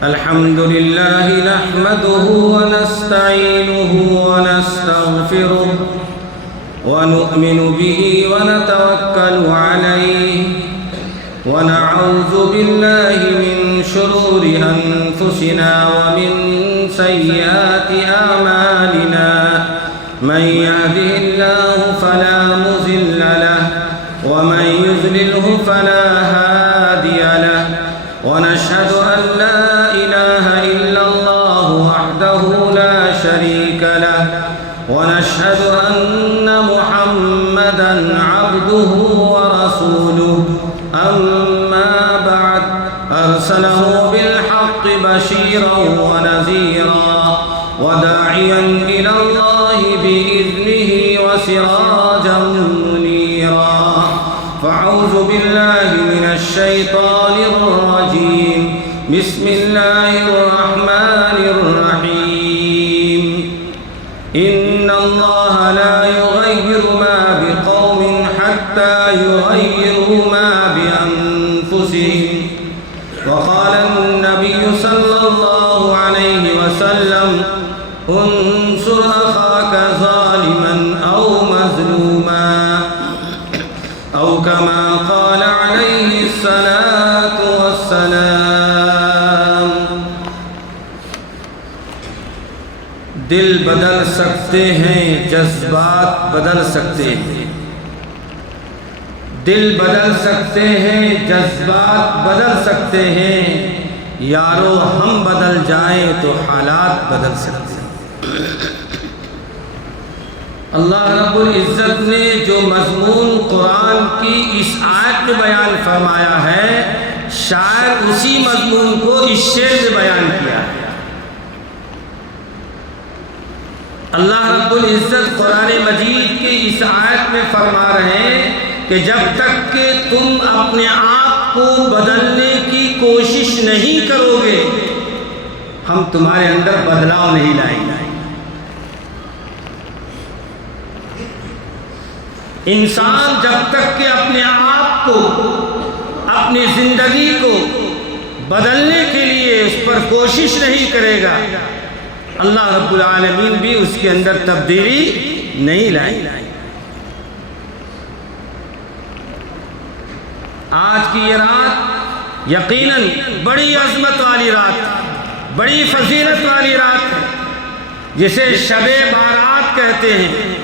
الحمد لله نحمده ونستعينه ونستغفره ونؤمن به ونتوكل عليه ونعوذ بالله من شرور أنفسنا ومن سيئات أعمالنا من يهده الله فلا مضل له ومن يضلله فلا هادي له ونشهد أن لا إله إلا الله وحده لا شريك له ونشهد أن محمدًا عبده ورسوله أما بعد أرسله بالحق بشيرا ونذيرا وداعيا إلى الله بإذنه وسراجا منيرا فأعوذ بالله من الشيطان الرجيم بسم الله الرحمن الرحيم إن الله لا يغير ما بقوم حتى يغيروا ما بأنفسهم وقال النبي صلى الله عليه وسلم انصر أخاك ظالما أو مظلوما أو كما قال عليه الصلاة والسلام دل بدل سکتے ہیں جذبات بدل سکتے ہیں دل بدل سکتے ہیں جذبات بدل سکتے ہیں یارو ہم بدل جائیں تو حالات بدل سکتے ہیں اللہ رب العزت نے جو مضمون قرآن کی اس آیت میں بیان فرمایا ہے شاعر اسی مضمون کو اس شعر میں بیان کیا ہے اللہ رب العزت قرآن مجید کی اس آیت میں فرما رہے ہیں کہ جب تک کہ تم اپنے آپ کو بدلنے کی کوشش نہیں کرو گے ہم تمہارے اندر بدلاؤ نہیں لائیں گے انسان جب تک کہ اپنے آپ کو اپنی زندگی کو بدلنے کے لیے اس پر کوشش نہیں کرے گا اللہ رب العالمین بھی اس کے اندر تبدیلی نہیں لائے گا آج کی یہ رات یقیناً بڑی عظمت والی رات بڑی فضیلت والی رات ہے جسے شب بارات کہتے ہیں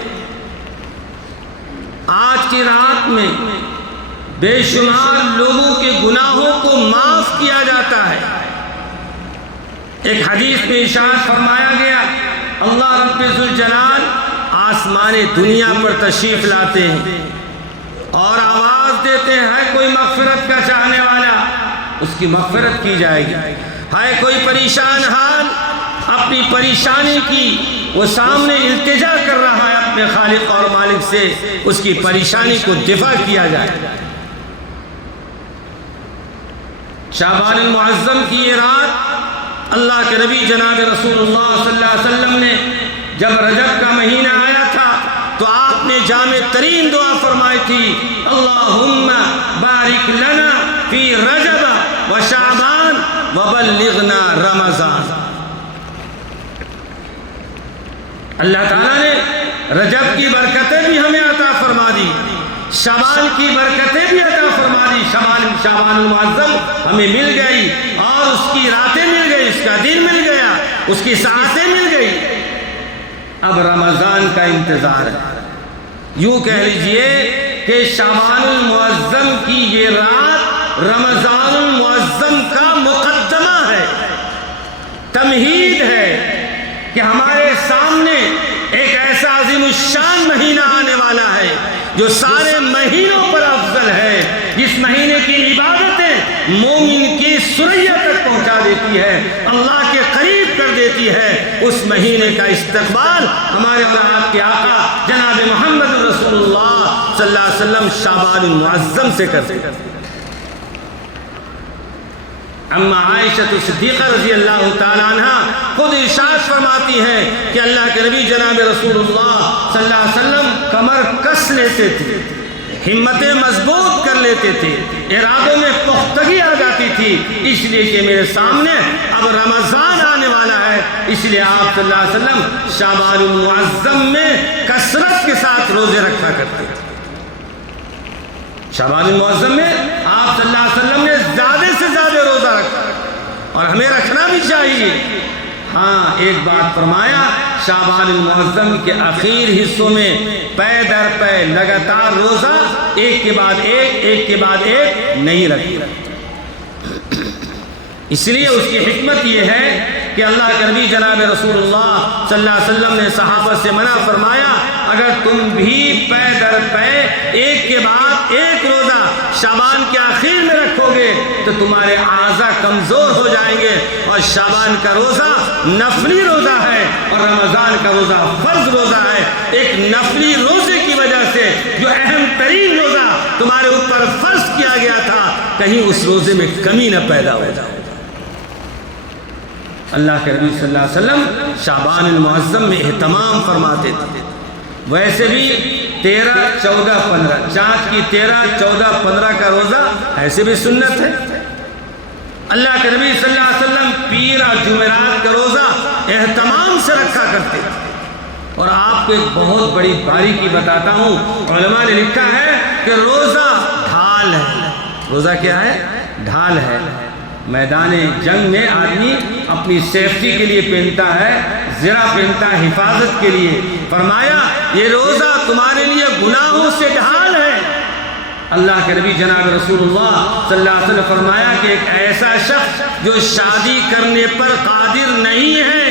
آج کی رات میں بے شمار لوگوں کے گناہوں کو معاف کیا جاتا ہے ایک حدیث میں ارشاد فرمایا گیا اللہ رب ذوالجلال آسمان دنیا پر تشریف لاتے ہیں اور آواز دیتے ہیں ہے کوئی مغفرت کا چاہنے والا اس کی مغفرت کی جائے گی ہے کوئی پریشان حال اپنی پریشانی کی وہ سامنے التجا کر رہا ہے اپنے خالق اور مالک سے اس کی پریشانی کو دفع کیا جائے شعبان المعظم کی یہ رات اللہ کے نبی جناب رسول اللہ صلی اللہ علیہ وسلم نے جب رجب کا مہینہ آیا تھا تو آپ نے جامع ترین دعا فرمائی تھی اللہم بارک لنا فی رجب و شعبان وبلغنا رمضان اللہ تعالیٰ نے رجب کی برکتیں بھی ہمیں عطا فرما دی شعبان کی برکتیں بھی عطا فرما دی شعبان المعظم ہمیں مل گئی اور اس کی راتیں مل گئی اس کا دن مل گیا اس کی ساعتیں مل گئی اب رمضان کا انتظار ہے یوں کہہ لیجئے کہ شعبان المعظم کی یہ رات رمضان المعظم کا مقدمہ ہے تمہید ہے کہ ہمارے سامنے ایک ایسا عظیم الشان مہینہ آنے والا ہے جو سارے مہینوں پر افضل ہے جس مہینے کی عبادتیں مومن کی سریا تک پہنچا دیتی ہے اللہ کے قریب کر دیتی ہے اس مہینے کا استقبال ہمارے اور آپ کے آقا جناب محمد رسول اللہ صلی اللہ علیہ وسلم شعبان المعظم سے کرتے ہیں اما عائشہ صدیقہ رضی اللہ تعالیٰ عنہ خود ارشاد فرماتی ہیں کہ اللہ کے نبی جناب رسول اللہ صلی اللہ علیہ وسلم کمر کس لیتے تھے ہمتیں مضبوط کر لیتے تھے، ارادوں میں پختگی آ جاتی تھی، اس لیے کہ میرے سامنے اب رمضان آنے والا ہے، اس لیے آپ صلی اللہ علیہ وسلم شعبان المعظم میں کثرت کے ساتھ روزے رکھا کرتے تھے۔ شعبان المعظم میں آپ صلی اللہ علیہ وسلم نے زیادہ سے زیادہ روزہ رکھا اور ہمیں رکھنا بھی چاہیے۔ ہاں ایک بات فرمایا، شعبان المعظم کے آخر حصوں میں پے در پے لگاتار روزہ ایک کے بعد ایک نہیں رکھے۔ اس لیے اس کی حکمت یہ ہے کہ اللہ کے نبی جناب رسول اللہ صلی اللہ علیہ وسلم نے صحابہ سے منع فرمایا، اگر تم بھی پے در پے ایک کے بعد ایک روزہ شعبان کے آخر میں رکھو گے تو تمہارے اعضاء کمزور ہو جائیں گے، اور شعبان کا روزہ نفلی روزہ ہے اور رمضان کا روزہ فرض روزہ ہے۔ ایک نفلی روزے کی وجہ سے جو اہم ترین روزہ تمہارے اوپر فرض کیا گیا تھا، کہیں اس روزے میں کمی نہ پیدا ہو جائے۔ اللہ کے نبی صلی اللہ علیہ وسلم شعبان المعظم میں اہتمام فرماتے تھے۔ ویسے بھی 13، 14، 15 چاند کی 13، 14، 15 کا روزہ ایسے بھی سنت ہے۔ اللہ کے نبی صلی اللہ علیہ وسلم پیر اور جمعرات کا روزہ اہتمام سے رکھا کرتے تھے۔ اور آپ کو ایک بہت بڑی باریکی بتاتا ہوں، علماء نے لکھا ہے کہ روزہ ڈھال ہے۔ روزہ کیا ہے؟ ڈھال ہے۔ میدان جنگ میں آدمی اپنی سیفٹی کے لیے پہنتا ہے، زرہ پہنتا ہے حفاظت کے لیے۔ فرمایا یہ روزہ تمہارے لیے گناہوں سے ڈھال ہے۔ اللہ کے نبی جناب رسول اللہ صلی اللہ علیہ وسلم فرمایا کہ ایک ایسا شخص جو شادی کرنے پر قادر نہیں ہے،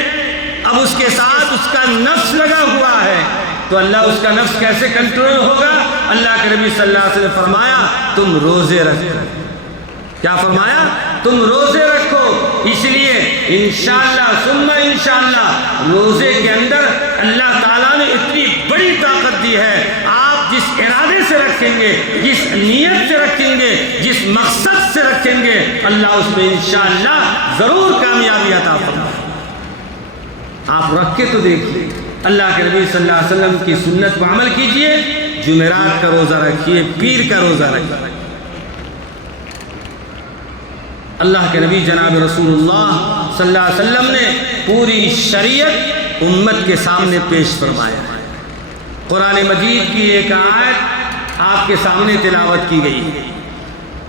اب اس کے ساتھ اس کا نفس لگا ہوا ہے، تو اللہ اس کا نفس کیسے کنٹرول ہوگا؟ اللہ کے نبی صلی اللہ علیہ وسلم فرمایا تم روزے رکھو۔ کیا فرمایا؟ تم روزے رکھو۔ اس لیے انشاءاللہ ثم انشاءاللہ روزے کے اندر اللہ تعالیٰ نے اتنی بڑی طاقت دی ہے، آپ جس ارادے سے رکھیں گے، جس نیت سے رکھیں گے، جس مقصد سے رکھیں گے، اللہ اس میں انشاءاللہ ضرور کامیابی عطا فرمائے۔ آپ رکھ کے تو دیکھیے، اللہ کے نبی صلی اللہ علیہ وسلم کی سنت پر عمل کیجئے، جمعرات کا روزہ رکھیے، پیر کا روزہ رکھیے۔ اللہ کے نبی جناب رسول اللہ صلی اللہ علیہ وسلم نے پوری شریعت امت کے سامنے پیش فرمایا ہے۔ قرآن مجید کی ایک آیت آپ کے سامنے تلاوت کی گئی ہے۔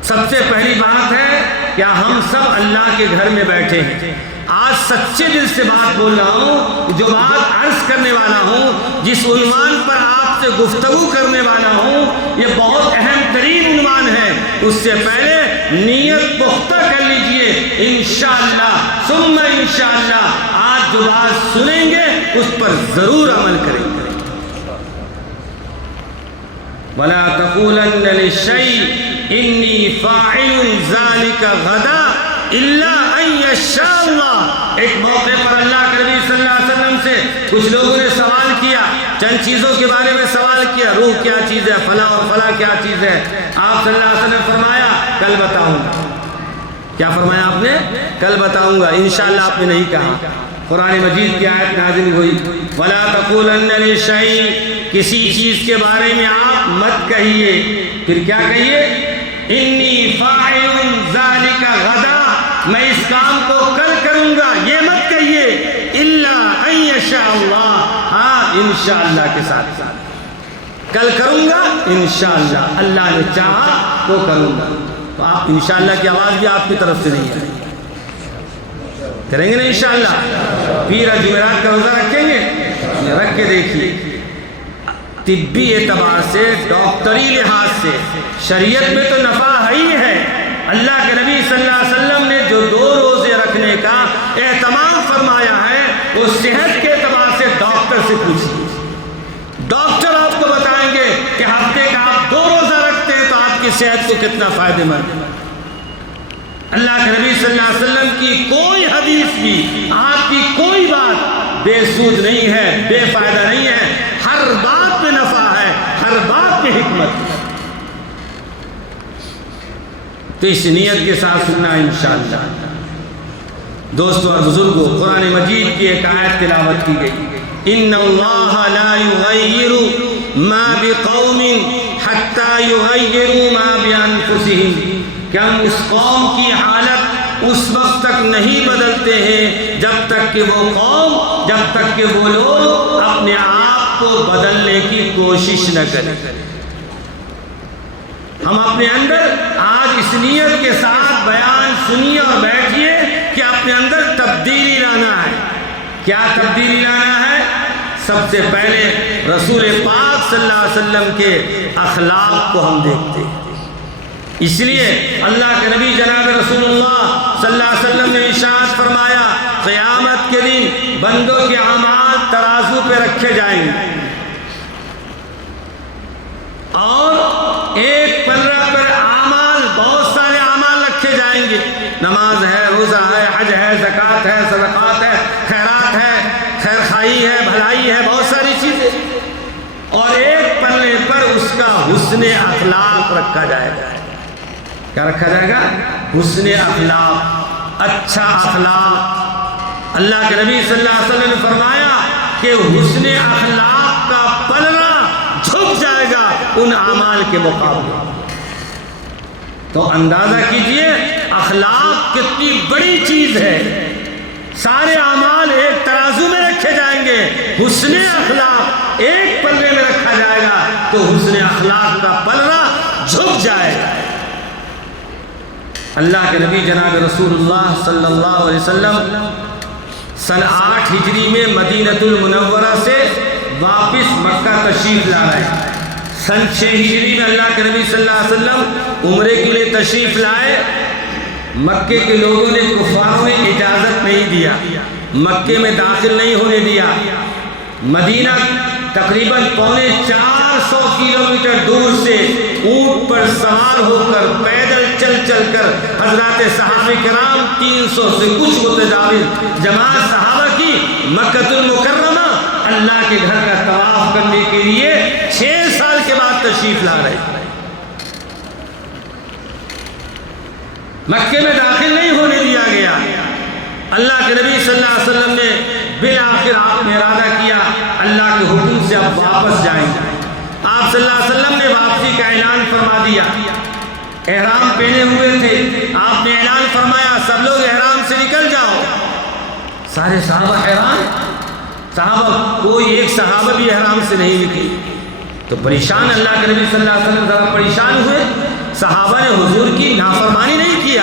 سب سے پہلی بات ہے کہ ہم سب اللہ کے گھر میں بیٹھے ہیں۔ آج سچے دل سے بات بول رہا ہوں، جو بات عرض کرنے والا ہوں، جس عنوان پر آپ سے گفتگو کرنے والا ہوں، یہ بہت اہم ترین عنوان ہے۔ اس سے پہلے نیت پختہ کر لیجئے، انشاءاللہ ثم انشاءاللہ آج جو بات سنیں گے اس پر ضرور عمل کریں گے۔ وَلَا تَقُولَنَّ لِلشَّيْءِ إِنِّي فَاعِلٌ ذَلِكَ غَدًا إِلَّا أَن يَشَاءَ اللَّهُ۔ ایک موقع پر اللہ کے نبی صلی اللہ علیہ وسلم سے کچھ لوگوں نے سوال کیا، چند چیزوں کے بارے میں سوال کیا، روح کیا چیز ہے، فلاں اور فلاں کیا چیز ہے۔ آپ صلی اللہ علیہ وسلم نے فرمایا کل بتاؤں گا۔ کیا فرمایا آپ نے؟ کل بتاؤں گا۔ انشاءاللہ آپ نے نہیں کہا۔ قرآن مجید کی آیت نازل ہوئی، وَلَا تَقُولَنَّ لِشَيْءٍ، کسی چیز کے بارے میں آپ مت کہیے۔ پھر کیا کہیے؟ اِنِّي فَاعِلٌ ذَلِكَ غَدًا، میں اس کام کو کل کروں گا، یہ مت کہیے۔ إِلَّا أَن يَشَاءَ اللَّهُ، ہاں انشاءاللہ کے ساتھ کل کروں گا، انشاءاللہ اللہ نے چاہا تو کروں گا۔ تو آپ انشاءاللہ کی آواز بھی آپ کی طرف سے نہیں ہے، کریں گے نا انشاءاللہ؟ پیر جمعرات کا روزہ رکھیں گے؟ رکھ کے دیکھیے، طبی اعتبار سے، ڈاکٹری لحاظ سے شریعت میں تو نفع ہی ہے۔ اللہ کے نبی صلی اللہ علیہ وسلم نے جو 2 روزے رکھنے کا اہتمام فرمایا ہے، وہ صحت کے اعتبار سے ڈاکٹر سے پوچھیے۔ ڈاکٹر آپ کو بتائیں گے کہ ہفتے کا آپ 2 روزہ رکھتے ہیں تو آپ کی صحت کو کتنا فائدہ مند ہے۔ اللہ کے نبی صلی اللہ علیہ وسلم کی کوئی حدیث بھی، آپ کی کوئی بات بے سود نہیں ہے، بے فائدہ نہیں ہے، ہر بات میں نفع ہے، ہر بات میں حکمت ہے۔ تو اس نیت کے ساتھ سننا انشاءاللہ۔ دوستو اور بزرگوں، قرآن مجید کی ایک آیت تلاوت کی گئی، إِنَّ اللَّهَ لَا يُغَيِّرُ مَا بِقَوْمٍ حتی یغیروا ما بانفسہم، کہ ہم اس قوم کی حالت اس وقت تک نہیں بدلتے ہیں جب تک کہ وہ قوم، جب تک کہ وہ لوگ اپنے آپ کو بدلنے کی کوشش نہ کریں۔ ہم اپنے اندر آج اس نیت کے ساتھ بیان سنیے اور بیٹھیے کہ اپنے اندر تبدیلی لانا ہے۔ کیا تبدیلی لانا ہے؟ سب سے پہلے رسول پاک صلی اللہ علیہ وسلم کے اخلاق کو ہم دیکھتے ہیں۔ اس لیے اللہ کے نبی جناب رسول اللہ صلی اللہ علیہ وسلم نے ارشاد فرمایا، قیامت کے دن بندوں کے اعمال ترازو پہ رکھے جائیں گے اور ایک پلڑے پر اعمال، بہت سارے اعمال رکھے جائیں گے، نماز ہے، روزہ ہے، حج ہے، زکوٰۃ ہے، صدقات ہے، خیرات ہے، خیر خواہی ہے، بھلائی ہے، بہت ساری چیزیں، اور ایک پلڑے پر اس کا حسن اخلاق رکھا جائے گا۔ کیا رکھا جائے گا؟ حسن اخلاق، اچھا اخلاق۔ اللہ کے نبی صلی اللہ علیہ وسلم نے فرمایا کہ حسن اخلاق کا پلڑا جھک جائے گا ان اعمال کے مقابلے۔ تو اندازہ کیجئے اخلاق کتنی بڑی چیز ہے۔ سارے اعمال ایک ترازو میں رکھے جائیں گے، حسن اخلاق ایک پلڑے میں رکھا جائے گا تو حسن اخلاق کا پلڑا جھک جائے گا۔ اللہ کے نبی جناب رسول اللہ صلی اللہ علیہ وسلم سن 8 ہجری میں مدینہ المنورہ سے واپس مکہ تشریف لا رہے ہیں۔ سن 6 ہجری میں اللہ کے نبی صلی اللہ علیہ وسلم عمرے کے لیے تشریف لائے۔ مکے کے لوگوں نے، کفاروں نے اجازت نہیں دیا، مکے میں داخل نہیں ہونے دیا۔ مدینہ تقریباً 450 کلومیٹر دور سے اونٹ پر سوار ہو کر، پیدل چل چل کر حضرات صحابہ کرام 300 سے کچھ متجاوز جماعت صحابہ کی مکہ المکرمہ اللہ کے گھر کا طواف کرنے کے لیے 6 سال کے بعد تشریف لا رہے ہیں۔ مکے میں داخل نہیں ہونے دیا گیا۔ اللہ کے نبی صلی اللہ علیہ وسلم نے بالآخر آپ نے ارادہ کیا اللہ کے حکم سے اب واپس جائیں گے۔ آپ صلی اللہ علیہ وسلم نے واپسی کا اعلان فرما دیا۔ احرام پہنے ہوئے تھے، آپ نے اعلان فرمایا سب لوگ احرام سے نکل جاؤ۔ سارے صحابہ حیران، صحابہ کوئی ایک صحابہ بھی احرام سے نہیں نکلی تو پریشان۔ اللہ کے نبی صلی اللہ علیہ وسلم ذرا پریشان ہوئے۔ صحابہ نے حضور کی نافرمانی نہیں کیا،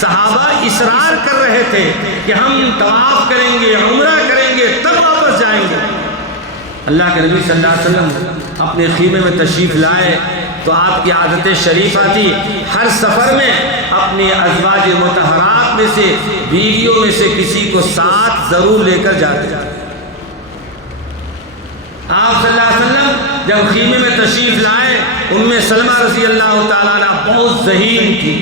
صحابہ اصرار کر رہے تھے کہ ہم طواف کریں گے، عمرہ کریں گے، تب واپس جائیں گے۔ اللہ کے نبی صلی اللہ علیہ وسلم اپنے خیمے میں تشریف لائے تو آپ کی عادت شریفہ تھی ہر سفر میں اپنے ازواج مطہرات میں سے، بیویوں میں سے کسی کو ساتھ ضرور لے کر جاتے۔ آپ صلی اللہ علیہ وسلم جب خیمے میں تشریف لائے، ان میں سلمہ رضی اللہ تعالیٰ عنہ بہت ذہین تھی۔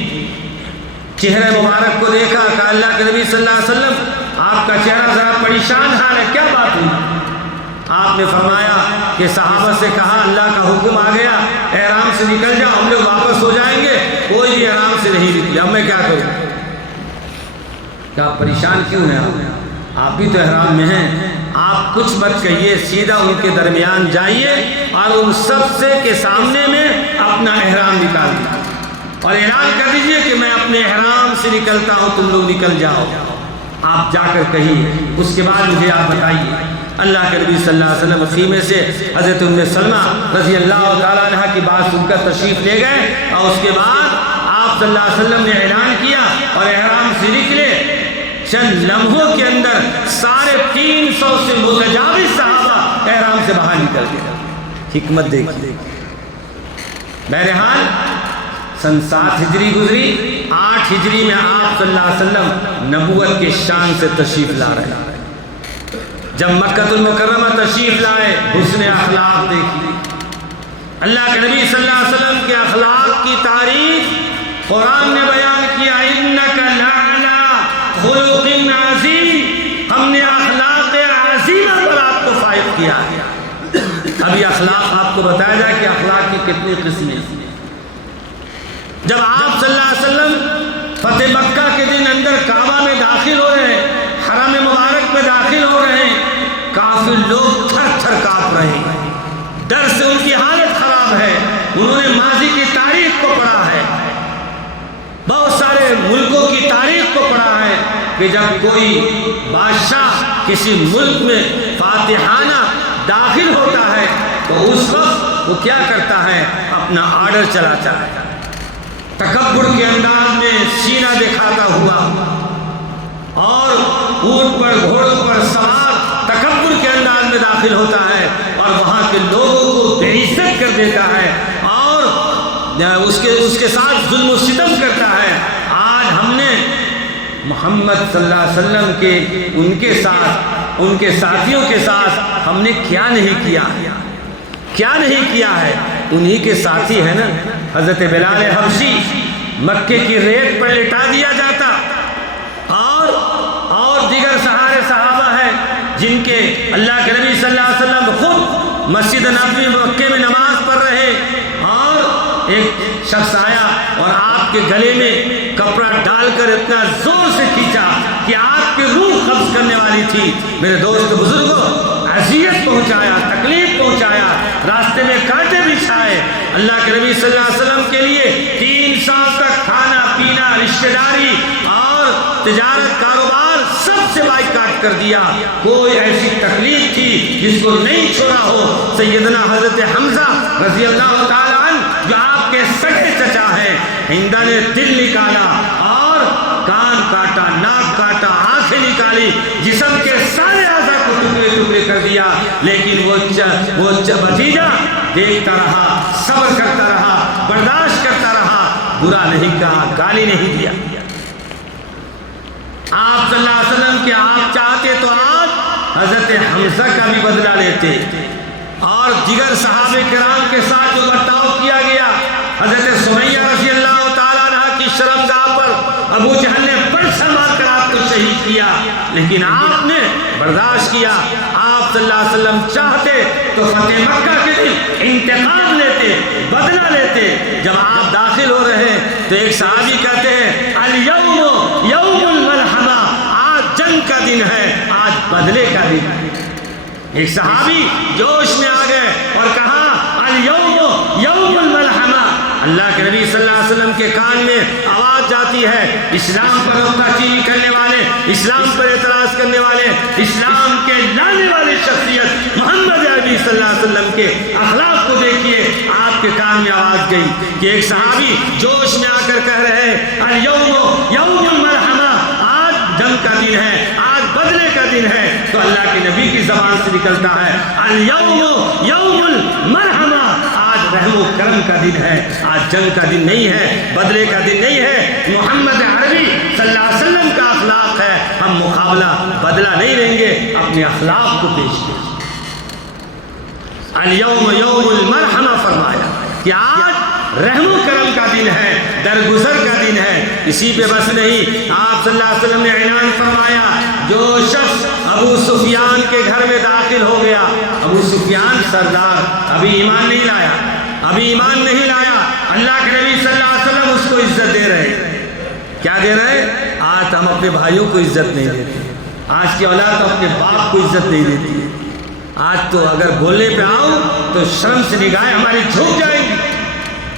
چہرے مبارک کو دیکھا، کہا اللہ کے نبی صلی اللہ علیہ وسلم آپ کا چہرہ ذرا پریشان حال ہے، کیا بات ہوئی؟ آپ نے فرمایا کہ صحابہ سے کہا اللہ کا حکم آ گیا، احرام سے نکل جاؤ، ہم لوگ واپس ہو جائیں گے، کوئی بھی احرام سے نہیں نکلا، اب میں کیا کروں؟ کیا پریشان کیوں ہیں آپ بھی تو احرام میں ہیں؟ آپ کچھ مت کہیے، سیدھا ان کے درمیان جائیے اور ان سب سے کے سامنے میں اپنا احرام نکال دیجیے اور اعلان کر دیجیے کہ میں اپنے احرام سے نکلتا ہوں، تم لوگ نکل جاؤ۔ آپ جا کر کہیے، اس کے بعد مجھے آپ بتائیے۔ اللہ کے نبی صلی اللہ علیہ وسلم خیمے سے حضرت ام سلمہ رضی اللہ تعالیٰ عنہ کی بات سن کر تشریف لے گئے اور اس کے بعد آپ صلی اللہ علیہ وسلم نے اعلان کیا اور احرام سے نکلے۔ چند لمحوں کے اندر 350 سے متجاوز صحابہ احرام سے باہر نکل گئے۔ حکمت دیکھیے۔ بہرحال سن 7 ہجری گزری، 8 ہجری میں آپ صلی اللہ علیہ وسلم نبوت کے شان سے تشریف لا رہے ہیں۔ جب مکہ المکرمہ تشریف لائے، حسن اخلاق دیکھیے۔ اللہ کے نبی صلی اللہ علیہ وسلم کے اخلاق کی تعریف قرآن نے بیان کیا، انک لعلی خلق عظیم، ہم نے اخلاق عظیمہ پر آپ کو فائز کیا۔ اب یہ اخلاق آپ کو بتایا جائے کہ اخلاق کی کتنی قسمیں۔ جب آپ صلی اللہ علیہ وسلم فتح مکہ کے دن اندر کعبہ میں داخل ہو رہے ہیں، حرم مبارک میں داخل ہو رہے ہیں، کافی لوگ تھر تھر کانپ رہے ہیں، ڈر سے ان کی حالت خراب ہے۔ انہوں نے کہ جب کوئی بادشاہ کسی ملک میں فاتحانہ داخل ہوتا ہے تو اس وقت وہ کیا کرتا ہے؟ اپنا آرڈر چلاتا ہے، تکبر کے انداز میں سینہ دکھاتا ہوا اور اونٹ پر گھوڑوں پر سوار تکبر کے انداز میں داخل ہوتا ہے اور وہاں کے لوگوں کو بے عزت کر دیتا ہے اور اس کے ساتھ ظلم و ستم کرتا ہے۔ آج ہم نے محمد صلی اللہ علیہ وسلم کے ان کے ساتھ، ان کے ساتھیوں کے ساتھ ہم نے کیا نہیں کیا، کیا نہیں کیا ہے؟ انہی کے ساتھی ہے نا، حضرت بلال حبشی مکے کی ریت پر لٹا دیا جاتا اور دیگر سہارے صحابہ ہیں جن کے اللہ کے نبی صلی اللہ علیہ وسلم خود مسجد نبوی مکے میں نماز پڑھ رہے اور ایک شخص آیا اور آپ کے گلے میں کپڑا ڈال کر اتنا زور سے کھینچا کہ آپ کی روح قبض کرنے والی تھی۔ میرے دوست بزرگوں، اذیت پہنچایا، تکلیف پہنچایا، راستے میں کانٹے بچھائے۔ اللہ کے نبی صلی اللہ علیہ وسلم کے لیے 3 سال تک کھانا پینا، رشتہ داری اور تجارت کاروبار سب سے بائیکاٹ کر دیا۔ کوئی ایسی تکلیف تھی جس کو نہیں چھوڑا ہو۔ سیدنا حضرت حمزہ رضی اللہ تعالیٰ عنہ جو آپ کے سگے چچا ہیں، ہندہ نے دل نکالا اور کان کاٹا، ناک کاٹا، آنکھیں نکالی، جسم کے سارے اعضاء کو ٹکڑے ٹکڑے کر دیا، لیکن وہ بھتیجا دیکھتا رہا، صبر کرتا رہا، برداشت کرتا رہا، برا نہیں کہا، گالی نہیں دیا۔ آپ صلی اللہ علیہ وسلم کے آپ چاہتے تو آج حضرت حمزہ کا بھی بدلہ لیتے اور دیگر صحابہ کرام کے ساتھ جو برتاؤ کیا گیا، حضرت سمیہ رضی اللہ تعالیٰ عنہ کی شرمگاہ پر ابو جہل نے پرچہ مار کر آپ کو شہید کیا، لیکن آپ نے برداشت کیا۔ آپ صلی اللہ علیہ وسلم چاہتے تو فتح مکہ کے دن انتقام لیتے، بدلہ لیتے۔ جب آپ داخل ہو رہے ہیں تو ایک صحابی کہتے ہیں الیوم یوم الملحمہ، آج جنگ کا دن ہے، آج بدلے کا دن ہے۔ ایک صحابی جوش میں آ گئے اور کہا الیوم یوم الملحمہ۔ اللہ کے نبی صلی اللہ علیہ وسلم کے کان میں آواز جاتی ہے، اسلام پر نکتہ چینی کرنے والے، اسلام پر اعتراض کرنے والے، اسلام کے لانے والی شخصیت محمد عربی صلی اللہ علیہ وسلم کے اخلاق کو دیکھیے۔ آپ کے کان میں آواز گئی کہ ایک صحابی جوش میں آ کر کہہ رہے ہیں الیوم یوم الملحمہ، آج جنگ کا دن ہے، آج بدلے کا دن ہے۔ تو اللہ کے نبی کی زبان سے نکلتا ہے الیوم یوم المرحمہ، آج رحم و کرم کا دن ہے، آج جنگ کا دن نہیں ہے، بدلے کا دن نہیں ہے۔ محمد عربی صلی اللہ علیہ وسلم کا اخلاق ہے، ہم مقابلہ بدلہ نہیں لیں گے، اپنے اخلاق کو پیش کریں۔ الیوم یوم المرحمہ فرمایا کہ آج رحم و کرم کا دن ہے، درگزر کا دن ہے۔ اسی پہ بس نہیں، آپ صلی اللہ علیہ وسلم نے اعلان فرمایا جو شخص ابو سفیان کے گھر میں داخل ہو گیا، ابو سفیان سردار ابھی ایمان نہیں لایا، ابھی ایمان نہیں لایا، اللہ کے نبی صلی اللہ علیہ وسلم اس کو عزت دے رہے۔ کیا دے رہے؟ آج ہم اپنے بھائیوں کو عزت نہیں دیتے، آج کی اولاد تو اپنے باپ کو عزت نہیں دیتی ہے۔ آج تو اگر بولنے پہ آؤ تو شرم سے نگاہیں ہماری جھک جائیں گی۔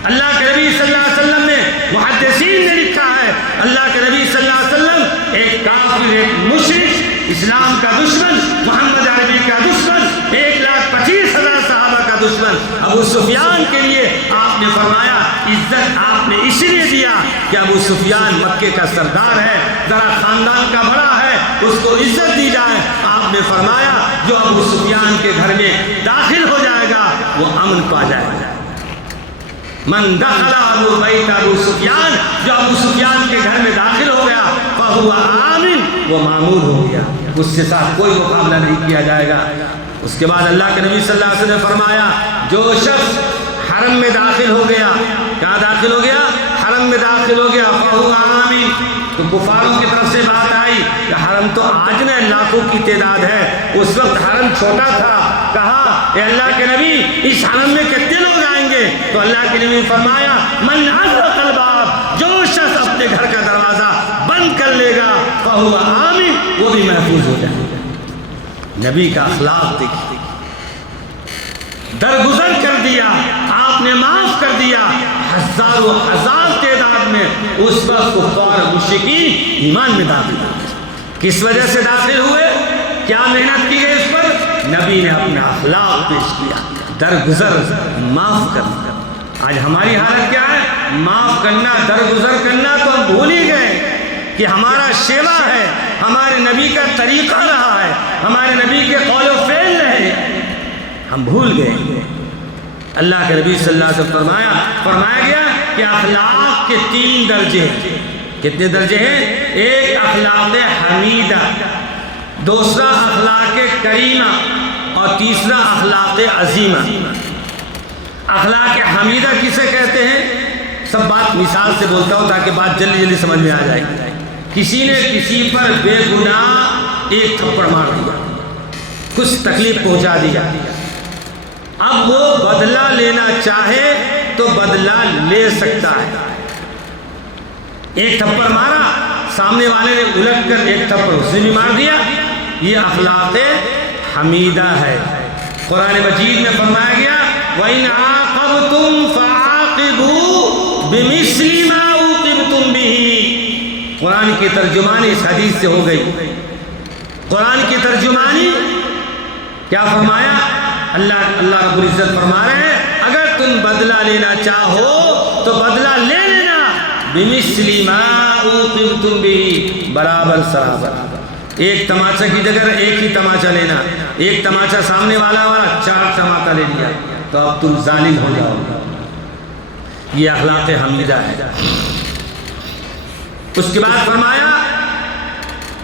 اللہ کے نبی صلی اللہ علیہ وسلم نے، محدثین نے لکھا ہے، اللہ کے نبی صلی اللہ علیہ وسلم ایک کافر، ایک مشرک، اسلام کا دشمن، محمد عربی کا دشمن، 1,25,000 صحابہ کا دشمن ابو سفیان کے لیے آپ نے فرمایا عزت آپ نے اسی لیے دیا کہ ابو سفیان مکے کا سردار ہے، ذرا خاندان کا بڑا ہے، اس کو عزت دی جائے۔ آپ نے فرمایا جو ابو سفیان کے گھر میں داخل ہو جائے گا وہ امن پا جائے گا۔ من دخل ابو بیت ابو سفیان، جو ابو سفیان کے گھر میں داخل ہو گیا فہو آمن، وہ معمول ہو گیا، اس کے ساتھ کوئی مقابلہ نہیں کیا جائے گا۔ اس کے بعد اللہ کے نبی صلی اللہ علیہ وسلم نے فرمایا جو شخص حرم میں داخل ہو گیا، کہاں داخل ہو گیا؟ حرم میں داخل ہو گیا فہو آمن۔ تو کفاروں کی طرف سے بات آئی کہ حرم تو آج میں لاکھوں کی تعداد ہے، اس وقت حرم چھوٹا تھا۔ کہا اے اللہ کے نبی اس حرم میں کتنے لوگ آئیں گے؟ تو اللہ کے نبی نے فرمایا من اغلق الباب، جو شخص اپنے گھر کا دروازہ بند کر لے گا فہو آمن، وہ بھی محفوظ ہو جائے گا۔ نبی کا اخلاق دیکھیے، درگزر کر دیا، آپ نے معاف کر دیا، ہزاروں ہزار تعداد میں اس وقت کفار مشرکین ایمان میں داخل ہوئے۔ کس وجہ سے داخل ہوئے؟ کیا محنت کی گئی اس پر؟ نبی نے اپنا اخلاق پیش کیا، درگزر معاف کرنا۔ آج ہماری حالت کیا ہے؟ معاف کرنا، درگزر کرنا تو ہم بھول ہی گئے کہ ہمارا شیوا ہے، ہمارے نبی کا طریقہ رہا ہے، ہمارے نبی کے قول و فعل رہے، ہم بھول گئے۔ اللہ کے نبی صلی اللہ علیہ وسلم فرمایا گیا کہ اخلاق کے 3 درجے ہیں۔ کتنے درجے ہیں؟ ایک اخلاق حمیدہ، دوسرا اخلاق کریمہ، اور تیسرا اخلاق عظیمہ۔ اخلاق حمیدہ کسے کہتے ہیں؟ سب بات مثال سے بولتا ہوں تاکہ بات جلدی جلدی سمجھ میں آ جائے۔ کسی نے کسی پر بے گناہ ایک تھپڑ مار دیا، کچھ تکلیف پہنچا دیا، اب وہ بدلہ لینا چاہے تو بدلہ لے سکتا ہے۔ ایک تھپڑ مارا، سامنے والے نے الٹ کر ایک تھپڑ اس نے بھی مار دیا، یہ اخلاق حمیدہ ہے۔ قرآن مجید میں فرمایا گیا وَإِنْ عَاقَبْتُمْ فَعَاقِبُوا بِمِثْلِ مَا عُوقِبْتُمْ بِهِ۔ قرآن کی ترجمانی اس حدیث سے ہو گئی۔ قرآن کی ترجمانی کیا فرمایا؟ اللہ رب العزت فرما رہے ہیں اگر تم بدلہ لینا چاہو تو بدلہ لے لینا، بِمِثْلِ مَا عُوقِبْتُمْ بِهِ، برابر سرابر۔ ایک تماچا کی جگہ ایک ہی تماچا لینا، ایک تماچا سامنے والا 4 تماچا لے لیا تو اب تم ظالم ہو جاؤ گے۔ یہ اخلاق حمیدہ ہے۔ اس کے بعد فرمایا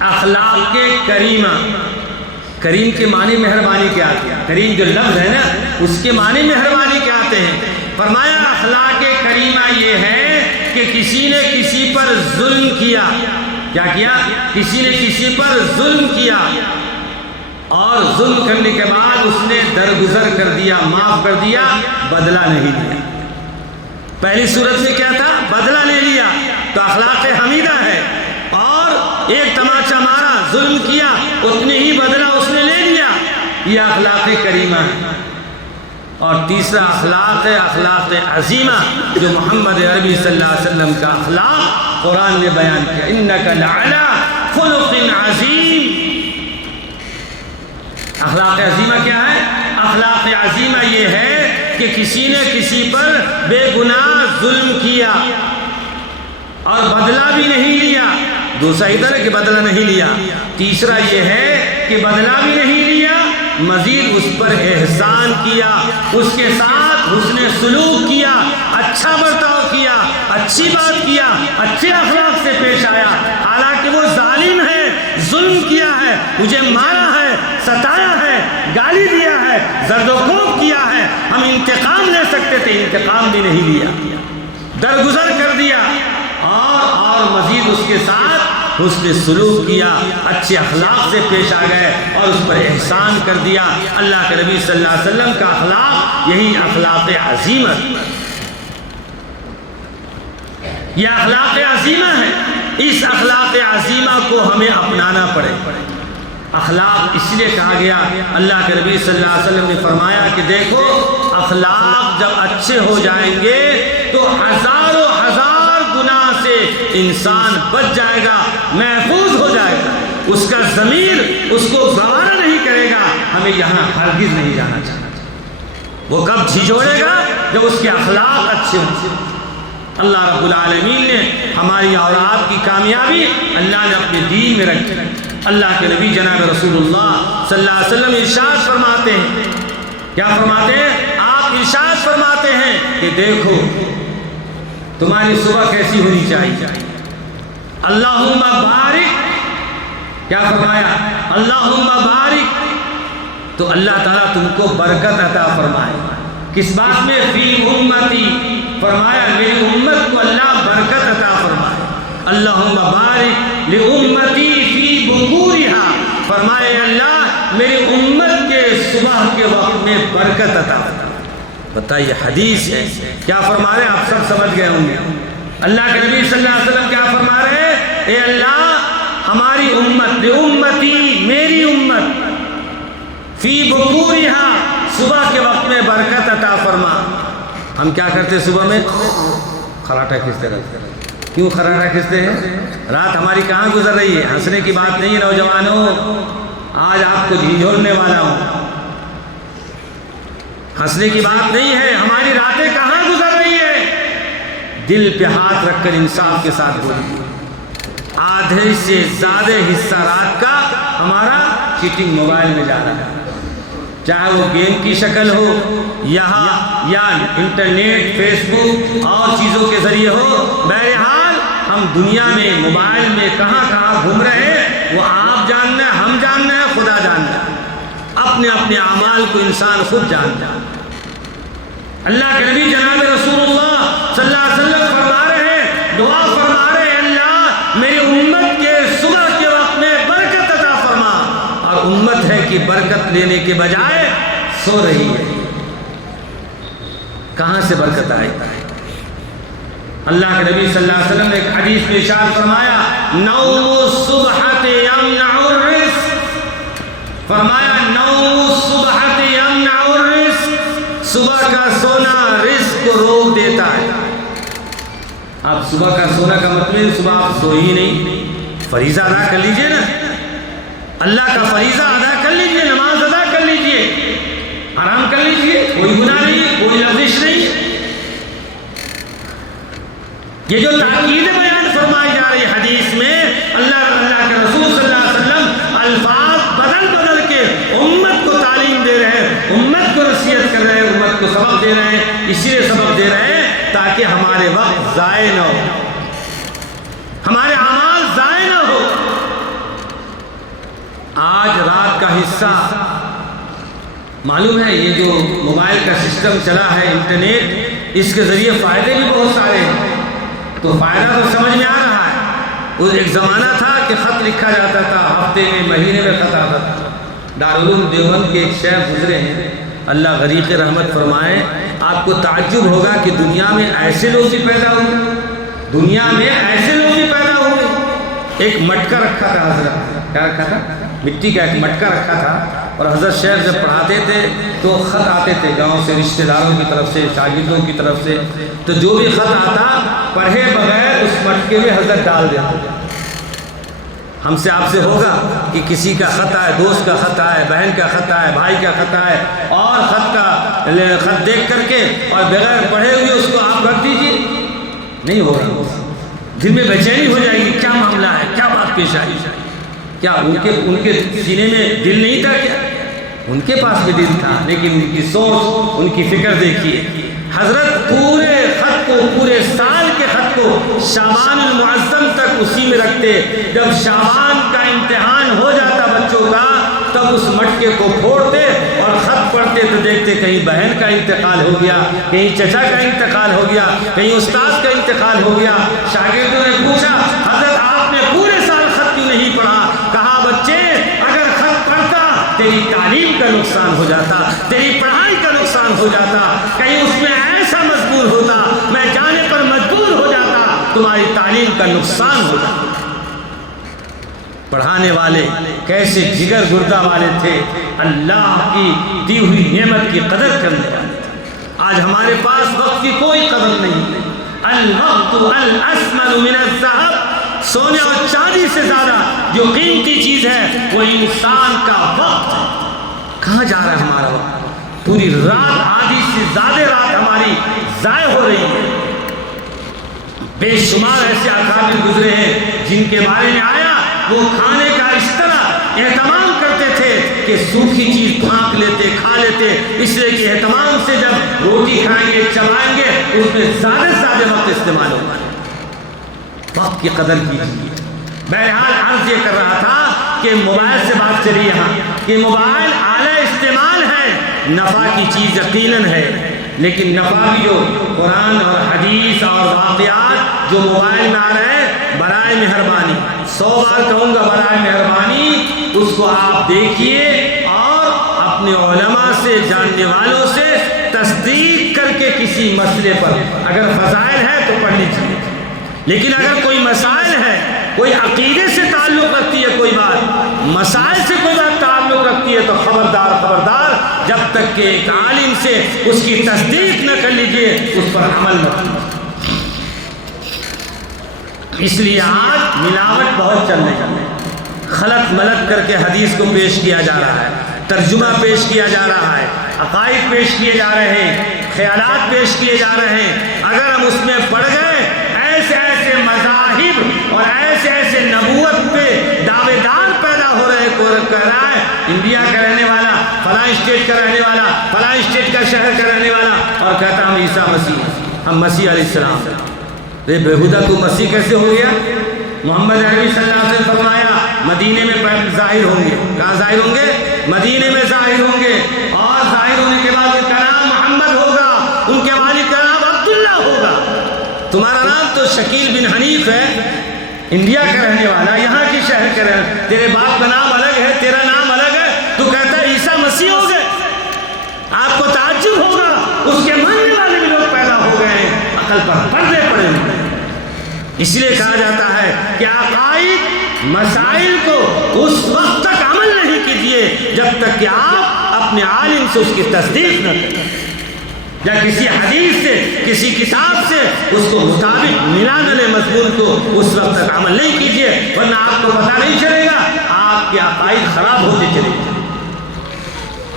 اخلاق کریمہ۔ کریم کے معنی مہربانی کیا آتے ہیں؟ کریم جو لفظ ہے نا اس کے معنی مہربانی کیا آتے ہیں؟ فرمایا اخلاق کریمہ یہ ہے کہ کسی نے کسی پر ظلم کیا، کیا کیا؟ کسی نے کسی پر ظلم کیا اور ظلم کرنے کے بعد اس نے درگزر کر دیا، معاف کر دیا، بدلہ نہیں لیا۔ پہلی صورت میں کیا تھا؟ بدلہ لے لیا تو اخلاق حمیدہ ہے، اور ایک تماچا مارا، ظلم کیا، اتنے ہی بدلہ اس نے لے لیا، یہ اخلاق کریمہ ہے۔ اور تیسرا اخلاق ہے اخلاق عظیمہ، جو محمد عربی صلی اللہ علیہ وسلم کا اخلاق قرآن نے بیان کیا، اِنَّكَ لَعَلَىٰ خُلُقٍ عَظِيمٍ۔ اخلاق عظیمہ کیا ہے؟ اخلاق عظیمہ یہ ہے کہ کسی نے کسی پر بے گناہ ظلم کیا اور بدلہ بھی نہیں لیا۔ دوسرا ادھر ہے کہ بدلہ نہیں لیا، تیسرا یہ ہے کہ بدلہ بھی نہیں لیا، مزید اس پر احسان کیا، اس کے ساتھ حسن سلوک کیا، اچھا برتاؤ کیا، اچھی بات کیا، اچھے اخلاق سے پیش آیا، حالانکہ وہ ظالم ہے، ظلم کیا ہے، مجھے مارا ہے، ستایا ہے، گالی دیا ہے، زرد و کوب کیا ہے، ہم انتقام لے سکتے تھے، انتقام بھی نہیں لیا، درگزر کر دیا، اور مزید اس کے ساتھ حسن سلوک کیا، اچھے اخلاق سے پیش آ گئے اور اس پر احسان کر دیا۔ اللہ کے نبی صلی اللہ علیہ وسلم کا اخلاق یہی اخلاق عظیمہ، یہ اخلاق عظیمہ ہے۔ اس اخلاق عظیمہ کو ہمیں اپنانا پڑے۔ اخلاق اس لیے کہا گیا، اللہ کے نبی صلی اللہ علیہ وسلم نے فرمایا کہ دیکھو اخلاق جب اچھے ہو جائیں گے تو ہزاروں ہزار گناہ سے انسان بچ جائے گا، محفوظ ہو جائے گا، اس کا ضمیر اس کو گوارا نہیں کرے گا، ہمیں یہاں ہرگز نہیں جانا چاہیے۔ وہ کب جھجھوڑے گا؟ جب اس کے اخلاق اچھے ہوں۔ اللہ رب العالمین نے ہماری اور آپ کی کامیابی اللہ نے اپنے دین میں رکھی۔ اللہ کے نبی جناب رسول اللہ صلی اللہ علیہ وسلم ارشاد فرماتے ہیں، کیا فرماتے ہیں؟ آپ ارشاد فرماتے ہیں کہ دیکھو تمہاری صبح کیسی ہونی چاہیے، اللہم بارک، کیا فرمایا؟ اللہم بارک، تو اللہ تعالیٰ تم کو برکت عطا فرمائے۔ کس بات میں؟ فی امتی، فرمایا میری امت کو اللہ برکت عطا فرمائے۔ اللہم بارک لامتی فی بکورہا، فرمائے اللہ میری امت کے صبح کے وقت میں برکت عطا فرمائے۔ بتائیے حدیث ہے، کیا فرما رہے ہیں؟ آپ سب سمجھ گئے ہوں گے۔ اللہ کے نبی صلی اللہ علیہ وسلم کیا فرما رہے ہیں؟ اے اللہ ہماری امت، امتی میری امت، فی بکورہا صبح کے وقت میں برکت عطا فرما۔ ہم کیا کرتے صبح میں؟ خراٹا کس طرح کیوں خرارہ کھنچتے ہیں؟ رات ہماری کہاں گزر رہی ہے؟ ہنسنے کی بات نہیں ہے نوجوانوں، آج آپ کو جھنجھوڑنے والا ہوں، ہنسنے کی بات نہیں ہے، ہماری راتیں کہاں گزر رہی ہے؟ دل پہ ہاتھ رکھ کر انصاف کے ساتھ بولیے، آدھے سے زیادہ حصہ رات کا ہمارا چیٹنگ موبائل میں جا رہا ہے، چاہے وہ گیم کی شکل ہو یا انٹرنیٹ، فیس بک اور چیزوں کے ذریعے ہو، بہرحال ہم دنیا میں موبائل میں کہاں کہاں گھوم رہے ہیں وہ آپ جاننا ہے، ہم جاننا ہے، خدا جاننا ہے، اپنے اپنے اعمال کو انسان خود جانتا ہے۔ اللہ کے نبی جناب رسول اللہ صلی اللہ علیہ وسلم فرما رہے ہیں، دعا فرما رہے ہیں، اللہ میری امت کے صبح کے وقت میں برکت عطا فرما، اور امت ہے کہ برکت لینے کے بجائے سو رہی ہے، کہاں سے برکت آئے؟ اللہ کے نبی صلی اللہ علیہ وسلم نے ایک حدیث میں ارشاد فرمایا، نوم الصبح یمنع الرزق، فرمایا نوم الصبح یمنع الرزق، صبح کا سونا رزق کو روک دیتا ہے۔ آپ صبح کا سونا کا مطلب صبح آپ سو ہی نہیں، فریضہ ادا کر لیجئے نا، اللہ کا فریضہ ادا کر لیجئے، نماز ادا کر لیجئے، آرام کر لیجئے، کوئی گناہ نہیں، کوئی لغزش نہیں۔ یہ جو تاکید بیان فرمائی جا رہی حدیث میں، اللہ کے رسول صلی اللہ علیہ وسلم الفاظ بدل کے امت کو تعلیم دے رہے ہیں، امت کو نصیحت کر رہے ہیں، امت کو سبق دے رہے ہیں، اسی لیے سبق دے رہے ہیں تاکہ ہمارے وقت ضائع نہ ہو، ہمارے اعمال ضائع نہ ہو۔ آج رات کا حصہ معلوم ہے، یہ جو موبائل کا سسٹم چلا ہے، انٹرنیٹ، اس کے ذریعے فائدے بھی بہت سارے ہیں، تو فائدہ تو سمجھ میں آ رہا ہے۔ وہ ایک زمانہ تھا کہ خط لکھا جاتا تھا، ہفتے میں، مہینے میں خط آتا تھا۔ دارالعلوم دیوبند کے ایک شیخ گزرے ہیں، اللہ غریق رحمت فرمائے، آپ کو تعجب ہوگا کہ دنیا میں ایسے لوگ بھی پیدا ہوئے، دنیا میں ایسے لوگ بھی پیدا ہوئے۔ ایک مٹکا رکھا تھا حضرت، کیا رکھا تھا؟ مٹی کا ایک مٹکا رکھا تھا، اور حضرت شیخ جب پڑھاتے تھے تو خط آتے تھے گاؤں سے، رشتہ داروں کی طرف سے، شاگردوں کی طرف سے، تو جو بھی خط آتا پڑھے بغیر اس مٹکے میں حضرت ڈال دیتے۔ ہم سے آپ سے ہوگا کہ کسی کا خط آئے، دوست کا خط آئے، بہن کا خط آئے، بھائی کا خط آئے، اور خط دیکھ کر کے اور بغیر پڑھے ہوئے اس کو آپ رکھ دیجئے، نہیں ہوگا، دل میں بے چینی ہو جائے گی، کیا معاملہ ہے، کیا بات پیش آئی؟ کیا ان کے سینے میں دل نہیں تھا؟ کیا ان کے پاس بھی دل تھا، لیکن ان کی سوچ، ان کی فکر دیکھیے۔ حضرت پورے خط کو، پورے سال کے خط کو شعبان المعظم تک اسی میں رکھتے، جب شعبان کا امتحان ہو جاتا بچوں کا تب اس مٹکے کو پھوڑتے اور خط پڑھتے تو دیکھتے کہیں بہن کا انتقال ہو گیا، کہیں چچا کا انتقال ہو گیا، کہیں استاد کا انتقال ہو گیا۔ شاگردوں نے پوچھا، حضرت آپ نے پورے سال خط کیوں نہیں پڑھا؟ کہا بچے اگر خط پڑھتا تیری تعلیم کا نقصان ہو جاتا، تیری پڑھائی کا نقصان ہو جاتا، کہیں اس میں ایسا مجبور ہوتا، میں جانے پر مجبور ہو جاتا، تمہاری تعلیم کا نقصان ہو جاتا۔ پڑھانے والے کیسے جگر گردہ والے تھے، اللہ کی دی ہوئی نعمت کی قدر کرنے والے تھے۔ آج ہمارے پاس وقت کی کوئی قدر نہیں۔ الوقت الاسمن من الذهب، سونے اور چاندی سے زیادہ جو قیمتی چیز ہے وہ انسان کا وقت ہے۔ کہاں جا رہا ہے ہمارا وقت؟ پوری رات، آدھی سے زیادہ رات ہماری ضائع ہو رہی ہے۔ بے شمار ایسے اکابر گزرے ہیں جن کے بارے میں آیا وہ کھانے کا اس طرح اہتمام کرتے تھے کہ سوکھی چیز پھانک لیتے، کھا لیتے، اس لیے کہ اہتمام سے جب روٹی کھائیں گے، چبائیں گے، اس میں زیادہ سے زیادہ وقت استعمال ہوگا۔ وقت کی قدر کیجیے۔ بہرحال عرض یہ کر رہا تھا کہ موبائل سے بات چلی یہاں کہ موبائل اعلیٰ استعمال ہے، نفع کی چیز یقیناً ہے، لیکن نفع بھی جو قرآن اور حدیث اور واقعات جو موبائل میں آ رہے ہیں، برائے مہربانی 100 بار کہوں گا برائے مہربانی اس کو آپ دیکھیے اور اپنے علماء سے، جاننے والوں سے تصدیق کر کے کسی مسئلے پر اگر فضائل ہے تو پڑھ لیجیے، لیکن اگر کوئی مسائل ہے، کوئی عقیدے سے تعلق رکھتی ہے کوئی بات، مسائل سے کوئی بات تعلق رکھتی ہے تو خبردار خبردار، جب تک کہ ایک عالم سے اس کی تصدیق نہ کر لیجئے اس پر عمل نہ کیجیے۔ اس لیے آج ملاوٹ بہت چل رہی ہے، خلط ملط کر کے حدیث کو پیش کیا جا رہا ہے، ترجمہ پیش کیا جا رہا ہے، عقائد پیش کیے جا رہے ہیں، خیالات پیش کیے جا رہے ہیں۔ اگر ہم اس میں پڑ گئے، ایسے ایسے مذاہب اور ایسے ایسے نبوت پہ دعوے دار پیدا ہو رہے، کوئی کہہ رہا ہے انڈیا کا رہنے والا، فلاں اسٹیٹ کا رہنے والا، فلاں اسٹیٹ کا شہر کا رہنے والا، اور کہتا ہم عیسیٰ مسیح ہیں، ہم مسیح علیہ السلام ہیں۔ یہ بےہودہ تو مسیح کیسے ہو گیا؟ محمد عربی صلی اللہ علیہ وسلم فرمایا مدینے میں ظاہر ہوں گے۔ کہاں ظاہر ہوں گے؟ مدینے میں ظاہر ہوں گے، اور ظاہر ہونے کے بعد ان کا نام محمد ہوگا، ان کے والد کا نام عبداللہ ہوگا۔ تمہارا نام تو شکیل بن حنیف ہے، انڈیا کا رہنے والا، یہاں کی شہر کا رہنے، تیرے باپ کا نام الگ ہے، تیرا نام الگ ہے، تو کہتا ہے عیسیٰ مسیح ہو گئے۔ آپ کو تعجب ہوگا، اس کے ماننے والے بھی لوگ پیدا ہو گئے ہیں، عقل پر پردے پڑے ہوئے۔ اس لیے کہا جاتا ہے کہ عقائد مسائل کو اس وقت تک عمل نہیں کیجیے جب تک کہ آپ اپنے عالم سے اس کی تصدیق نہ کریں، یا کسی حدیث سے، کسی کتاب سے اس کو مطابق ملا نہ لے مضمون کو، اس وقت تک عمل نہیں کیجیے، ورنہ آپ کو پتہ نہیں چلے گا، آپ کے عقائد خراب ہوتے چلے گا۔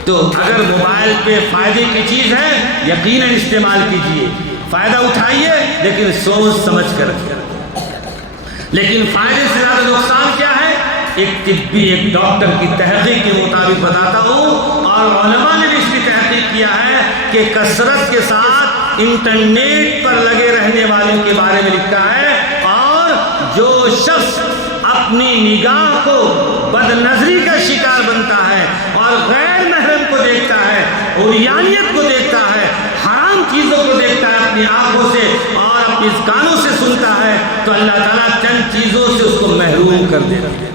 تو اگر موبائل پہ فائدے کی چیز ہے یقیناً استعمال کیجیے، فائدہ اٹھائیے، لیکن سوچ سمجھ کر۔ لیکن فائدے سے زیادہ نقصان کیا ہے؟ ایک طبی، ایک ڈاکٹر کی تحقیق کے مطابق بتاتا ہوں، اور علماء نے بھی اس کی تحقیق کیا ہے کہ کثرت کے ساتھ انٹرنیٹ پر لگے رہنے والوں کے بارے میں لکھا ہے، اور جو شخص اپنی نگاہ کو بد نظری کا شکار بنتا ہے اور غیر محرم کو دیکھتا ہے، عریانیت کو دیکھتا ہے، حرام چیزوں کو دیکھتا ہے اپنی آنکھوں سے اور اپنے کانوں سے سنتا ہے، تو اللہ تعالیٰ چند چیزوں سے اس کو محروم کر دیتا ہے۔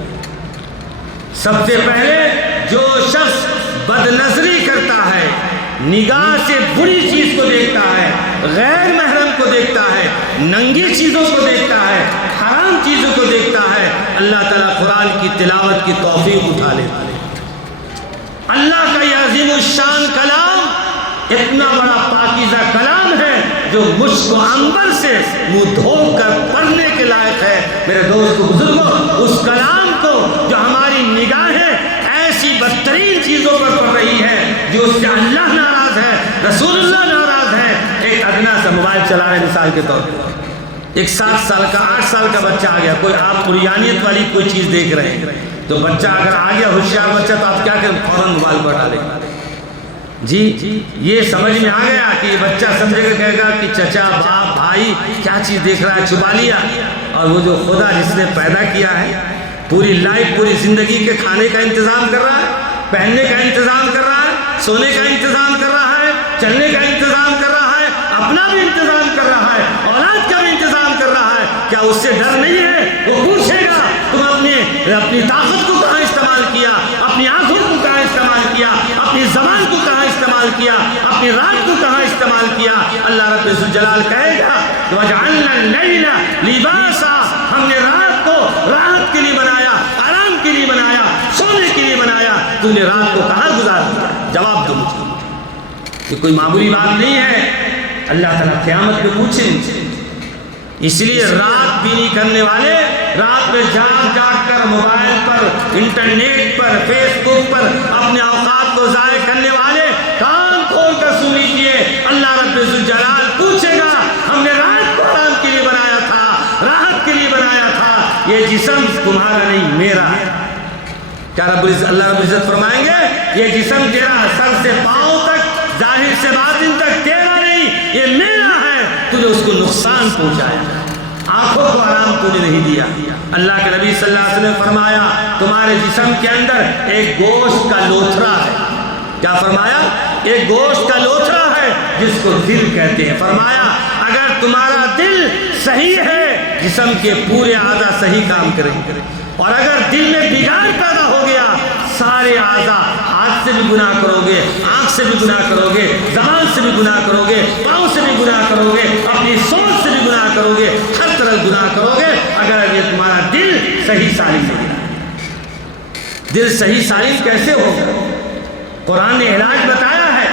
سب سے پہلے جو شخص بد نظری کرتا ہے، نگاہ سے بری چیز کو دیکھتا ہے، غیر محرم کو دیکھتا ہے، ننگی چیزوں کو دیکھتا ہے، حرام چیزوں کو دیکھتا ہے، اللہ تعالیٰ قرآن کی تلاوت کی توفیق اٹھا لیتا ہے۔ اللہ کا یہ عظیم الشان کلام اتنا بڑا پاکیزہ کلام ہے جو مشک و عنبر سے منہ دھو کر پڑھنے کے لائق ہے۔ میرے دوست بزرگوں، اس کلام کو جو ہماری نگاہیں ایسی بدترین چیزوں پر پڑ رہی ہے، جو اس سے اللہ ناراض ہے، رسول اللہ ناراض ہے۔ ایک ادنا سا موبائل چلا رہے مثال کے طور پر، ایک 7 سال کا 8 سال کا بچہ آ گیا، کوئی آپ عریانیت والی کوئی چیز دیکھ رہے ہیں، تو بچہ اگر آ گیا ہوشیار بچہ تو آپ کیا کریں؟ فوراً موبائل پر ڈالیں۔ جی یہ سمجھ میں آ گیا کہ یہ بچہ سمجھے گا، کہے گا کہ چچا، باپ، بھائی کیا چیز دیکھ رہا ہے، چھپا لیا۔ اور وہ جو خدا جس نے پیدا کیا ہے، پوری لائف، پوری زندگی کے کھانے کا انتظام کر رہا ہے، پہننے کا انتظام کر رہا ہے، سونے کا انتظام کر رہا ہے، چلنے کا انتظام کر رہا ہے، اپنا بھی انتظام کر رہا ہے، اولاد کا بھی انتظام کر رہا ہے، کیا اس سے ڈر نہیں ہے؟ وہ پوچھے گا تم اپنی طاقت کو کہاں استعمال کیا، اپنی آنکھوں کو کہاں استعمال کیا، اپنی زبان کو کہاں استعمال کیا، اپنی رات کو کہاں استعمال کیا؟ اللہ رب الجلال کہے گا وَجَعَلْنَا اللَّيْلَ لِبَاسًا، ہم نے رات کو راحت کے لیے بنایا، آرام کے لیے بنایا، سونے کے لیے بنایا، تو نے رات کو کہاں گزار دیا؟ جواب دو مجھے، یہ کوئی معمولی بات نہیں ہے، اللہ تعالیٰ قیامت میں پوچھیں۔ اس لیے رات بینی کرنے والے، رات میں جاگ جاگ کر موبائل پر، انٹرنیٹ پر، فیس بک پر اپنے اوقات کو ضائع کرنے والے کان کھول کر سن لیجیے، اللہ رب الجلال پوچھے گا ہم نے رات کو آرام کے لیے بنایا تھا، راحت کے لیے بنایا تھا، یہ جسم تمہارا نہیں میرا ہے۔ کیا اللہ رب العزت فرمائیں گے یہ جسم تیرا سر سے پاؤں تک، ظاہر سے باطن تک تیرا نہیں، یہ میرا ہے، تو نے اس کو نقصان پہنچایا، آنکھوں کو آرام تو نے نہیں دیا۔ اللہ کے نبی صلی اللہ علیہ وسلم نے فرمایا تمہارے جسم کے اندر ایک گوشت کا لوتھڑا ہے۔ کیا فرمایا؟ ایک گوشت کا لوتھڑا ہے جس کو دل کہتے ہیں۔ فرمایا اگر تمہارا دل صحیح ہے جسم کے پورے اعضاء صحیح کام کریں گے، اور اگر دل میں بگاڑ پیدا ہو گیا سارے اعضاء، ہاتھ سے بھی گناہ کرو گے، آنکھ سے بھی گناہ کرو گے، زبان سے بھی گناہ کرو گے، پاؤں سے بھی گناہ کرو گے، اپنی سوچ سے بھی گناہ کرو گے، ہر طرح گناہ کرو گے اگر یہ تمہارا دل صحیح سالم ہے۔ دل صحیح سالم کیسے ہوگا؟ قرآن نے علاج بتایا ہے،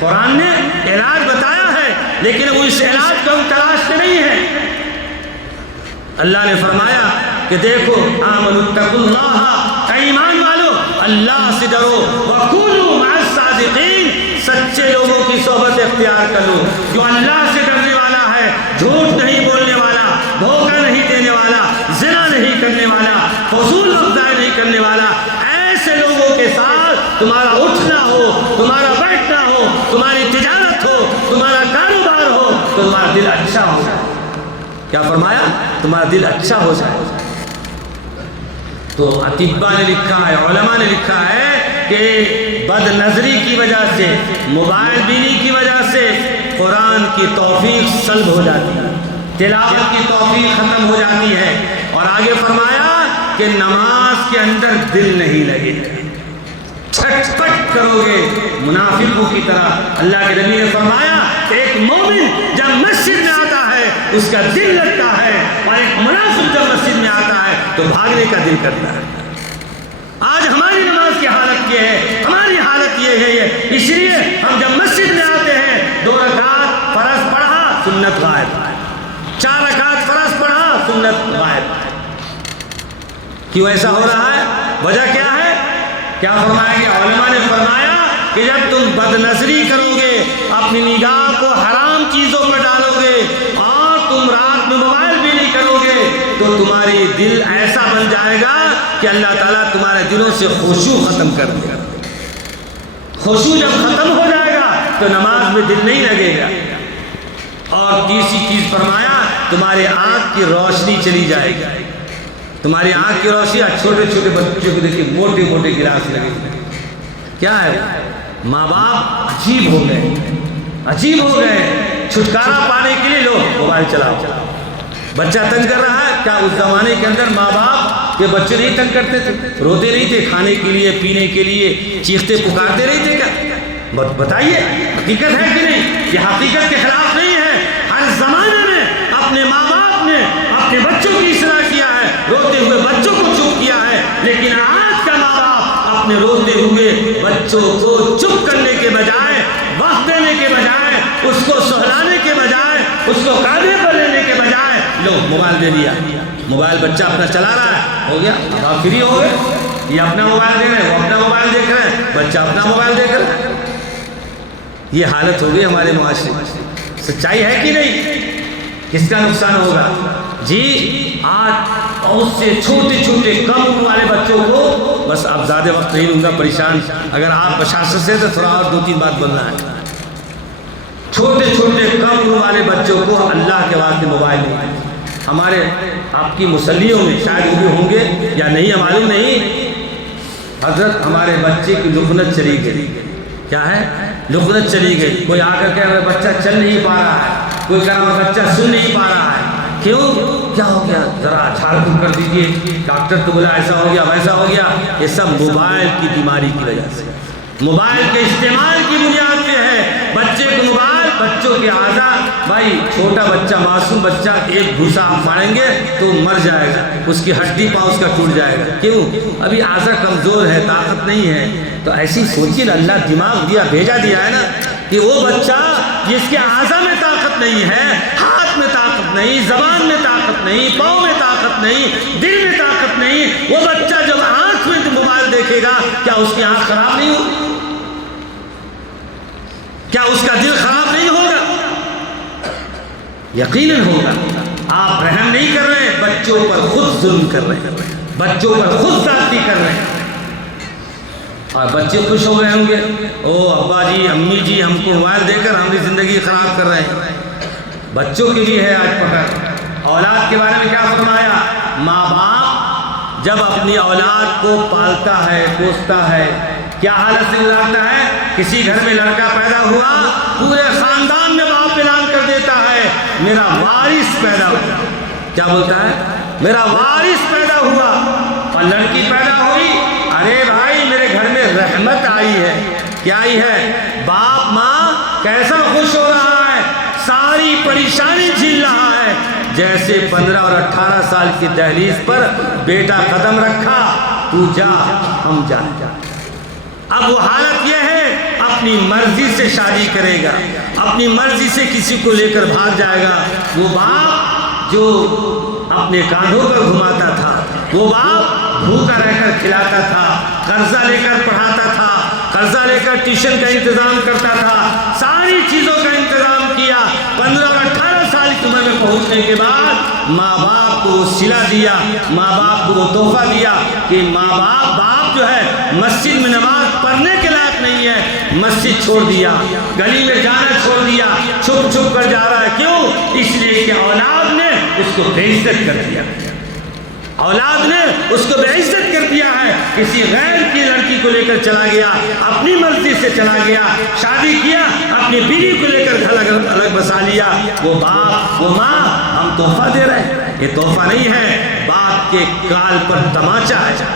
قرآن نے علاج بتایا ہے، لیکن وہ اس علاج کو ہم تلاش میں نہیں ہے۔ اللہ نے فرمایا کہ دیکھو آمنوا اتقوا اللہ، اے ایمان والو اللہ سے ڈرو، وکونوا مع الصادقین، سچے لوگوں کی صحبت اختیار کر لو، جو اللہ سے ڈرنے والا ہے، جھوٹ نہیں بولنے والا، دھوکہ نہیں دینے والا، زنا نہیں کرنے والا، فضول وقت ضائع نہیں کرنے والا، ایسے لوگوں کے ساتھ تمہارا اٹھنا ہو، تمہارا بیٹھنا ہو، تمہاری تجارت ہو، تمہارا کاروبار ہو، تو تمہارا دل اچھا ہو جائے۔ کیا فرمایا؟ تمہارا دل اچھا ہو جائے۔ تو اطباء نے لکھا ہے، علماء نے لکھا ہے کہ بد نظری کی وجہ سے، موبائل بینی کی وجہ سے قرآن کی توفیق سلب ہو جاتی ہے، تلاوت کی توفیق ختم ہو جاتی ہے، اور آگے فرمایا کہ نماز کے اندر دل نہیں لگے، چھٹ پٹ کرو گے منافقوں کی طرح۔ اللہ کے نبی نے فرمایا ایک مومن جب مسجد میں آتا ہے اس کا دل لگتا ہے، اور ایک منافق جب مسجد میں آتا ہے تو بھاگنے کا دل کرتا ہے۔ آج ہماری نماز کی حالت یہ ہے، ہماری حالت یہ ہے، اس لیے ہم جب مسجد میں آتے ہیں 2 رکعت فرض پڑھا سنت غائب، 4 رکعت فرض پڑھا سنت غائب۔ کیوں ایسا ہو رہا ہے؟ وجہ کیا ہے؟ کیا فرمایا گیا؟ علماء نے فرمایا کہ جب تم بد نظری کرو گے، اپنی نگاہ کو حرام چیزوں پر ڈالو گے، اور تم رات میں موبائل بھی نہیں کرو گے، تو تمہاری دل ایسا بن جائے گا کہ اللہ تعالیٰ تمہارے دلوں سے خشوع ختم کر دے گا۔ خشوع جب ختم ہو جائے گا تو نماز میں دل نہیں لگے گا۔ اور تیسری چیز فرمایا تمہارے آنکھ کی روشنی چلی جائے گی۔ تمہاری آنکھ کی روشنی، چھوٹے چھوٹے بچوں کو دیکھیے موٹے موٹے گلاس لگے ہوئے، کیا ہے؟ ماں باپ عجیب ہو گئے، عجیب ہو گئے، چھٹکارا پانے کے لیے لو موبائل چلاؤ۔ بچہ تنگ کر رہا ہے، کیا اس زمانے کے اندر ماں باپ کے بچے نہیں تنگ کرتے تھے؟ روتے نہیں تھے کھانے کے لیے، پینے کے لیے، چیختے پکارتے نہیں تھے کیا؟ بتائیے حقیقت ہے کہ نہیں؟ یہ حقیقت کے خلاف نہیں ہے۔ ہر زمانے میں اپنے ماں باپ نے اپنے بچوں کی اصلاح کیا ہے، روتے ہوئے بچوں کو چپ کیا ہے، لیکن آج کا ماں باپ اپنے روتے ہوئے بچوں کو چپ کرنے کے بجائے، وقت دینے کے بجائے، اس کو سہلانے کے بجائے، اس کو کاندھے پر لینے کے بجائے، لو موبائل دے دیا، موبائل بچہ اپنا چلا رہا ہے، ہو گیا، آپ فری ہو گئے، یہ اپنا موبائل دے رہے ہیں، وہ اپنا موبائل دیکھ رہے ہیں، بچہ اپنا موبائل دیکھ رہا ہے۔ یہ حالت ہو گئی ہمارے معاشرے میں۔ سچائی ہے کہ نہیں؟ کس کا نقصان ہوگا؟ جی آج بہت سے چھوٹے چھوٹے کم عمر والے بچوں کو، بس اب زیادہ وقت نہیں لوں گا، پریشان اگر آپ بشاشت سے تو تھوڑا اور 2-3 بات بولنا ہے۔ چھوٹے چھوٹے کم عمر والے بچوں کو اللہ کے واسطے موبائل نہیں۔ ہمارے آپ کی مسلیوں میں شاید وہ بھی ہوں گے یا نہیں، معلوم نہیں، حضرت ہمارے بچے کی لکنت چلی گئی۔ کیا ہے؟ لکنت چلی گئی۔ کوئی آ کر کہہ رہا ہے بچہ چل نہیں پا رہا ہے، کوئی کہہ رہا ہے بچہ سن نہیں پا رہا ہے، کیوں؟ کیا ہو گیا؟ ذرا جھاڑ پھوک کر دیجیے، ڈاکٹر تو بولا ایسا ہو گیا ویسا ہو گیا۔ یہ سب موبائل کی بیماری کی وجہ سے، موبائل کے استعمال کی بنیاد پہ ہے۔ بچے کو موبائل، بچوں کے اعضاء، بھائی چھوٹا بچہ، معصوم بچہ، ایک گھوسا آپ ماریں گے تو مر جائے گا، اس کی ہڈی پاؤں اس کا ٹوٹ جائے گا، کیوں؟ ابھی اعضاء کمزور ہے، طاقت نہیں ہے۔ تو ایسی سوچیے نا، اللہ دماغ دیا، بھیجا دیا ہے نا، کہ وہ بچہ جس کے اعضاء میں طاقت نہیں ہے، ہاتھ میں طاقت نہیں، زبان میں طاقت نہیں، پاؤں میں طاقت نہیں، دل میں طاقت نہیں، وہ بچہ جب آنکھ میں موبائل دیکھے گا، کیا اس کی آنکھ خراب نہیں ہوگی؟ کیا اس کا دل خراب نہیں ہوگا؟ یقیناً ہوگا۔ آپ رحم نہیں کر رہے، بچوں پر خود ظلم کر رہے ہیں، بچوں پر خود زیادتی کر رہے ہیں۔ اور بچے خوش ہو گئے ہوں گے، او ابا جی امی جی ہم کو موبائل دے کر ہماری زندگی خراب کر رہے ہیں۔ بچوں کی بھی ہے آج پکڑ۔ اولاد کے بارے میں کیا فرمایا؟ ماں باپ جب اپنی اولاد کو پالتا ہے، پوستا ہے، کیا حالت سے گزارتا ہے؟ کسی گھر میں لڑکا پیدا ہوا، پورے خاندان میں باپ اعلان کر دیتا ہے میرا وارث پیدا ہوا۔ کیا بولتا ہے؟ میرا وارث پیدا ہوا۔ اور لڑکی پیدا ہوئی، ارے بھائی میرے گھر میں رحمت آئی ہے۔ کیا آئی ہے؟ باپ ماں کیسا خوش ہو رہا ہے، ساری پریشانی جھیل رہا ہے، جیسے 15 اور 18 سال کی دہلیز پر بیٹا قدم رکھا، تو جا ہم جا۔ اب وہ حالت یہ ہے، اپنی مرضی سے شادی کرے گا، اپنی مرضی سے کسی کو لے کر بھاگ جائے گا۔ وہ باپ جو اپنے کاندھوں پر گھماتا تھا، وہ باپ بھوکا رہ کر کھلاتا تھا، قرضہ لے کر پڑھاتا تھا، قرضہ لے کر ٹیوشن کا انتظام کرتا تھا، ساری چیزوں کا انتظام کیا۔ 15 اور 18 سال کی عمر میں پہنچنے کے بعد ماں باپ کو وہ صلہ دیا، ماں باپ کو وہ تحفہ دیا کہ باپ جو ہے مسجد میں نماز پڑھنے کے لائق نہیں ہے، مسجد چھوڑ دیا، گلی میں جانا چھوڑ دیا، چھپ چھپ کر جا رہا ہے۔ کیوں؟ اس لیے کہ اولاد نے اس کو بے عزت کر دیا، اولاد نے اس کو بے عزت کر دیا ہے۔ کسی غیر کی لڑکی کو لے کر چلا گیا، اپنی مرضی سے چلا گیا، شادی کیا، اپنی بیوی کو لے کر گھر الگ بسا لیا۔ وہ باپ وہ ماں ہم تحفہ دے رہے ہیں، یہ تحفہ نہیں ہے، باپ کے گال پر تماچا ہے۔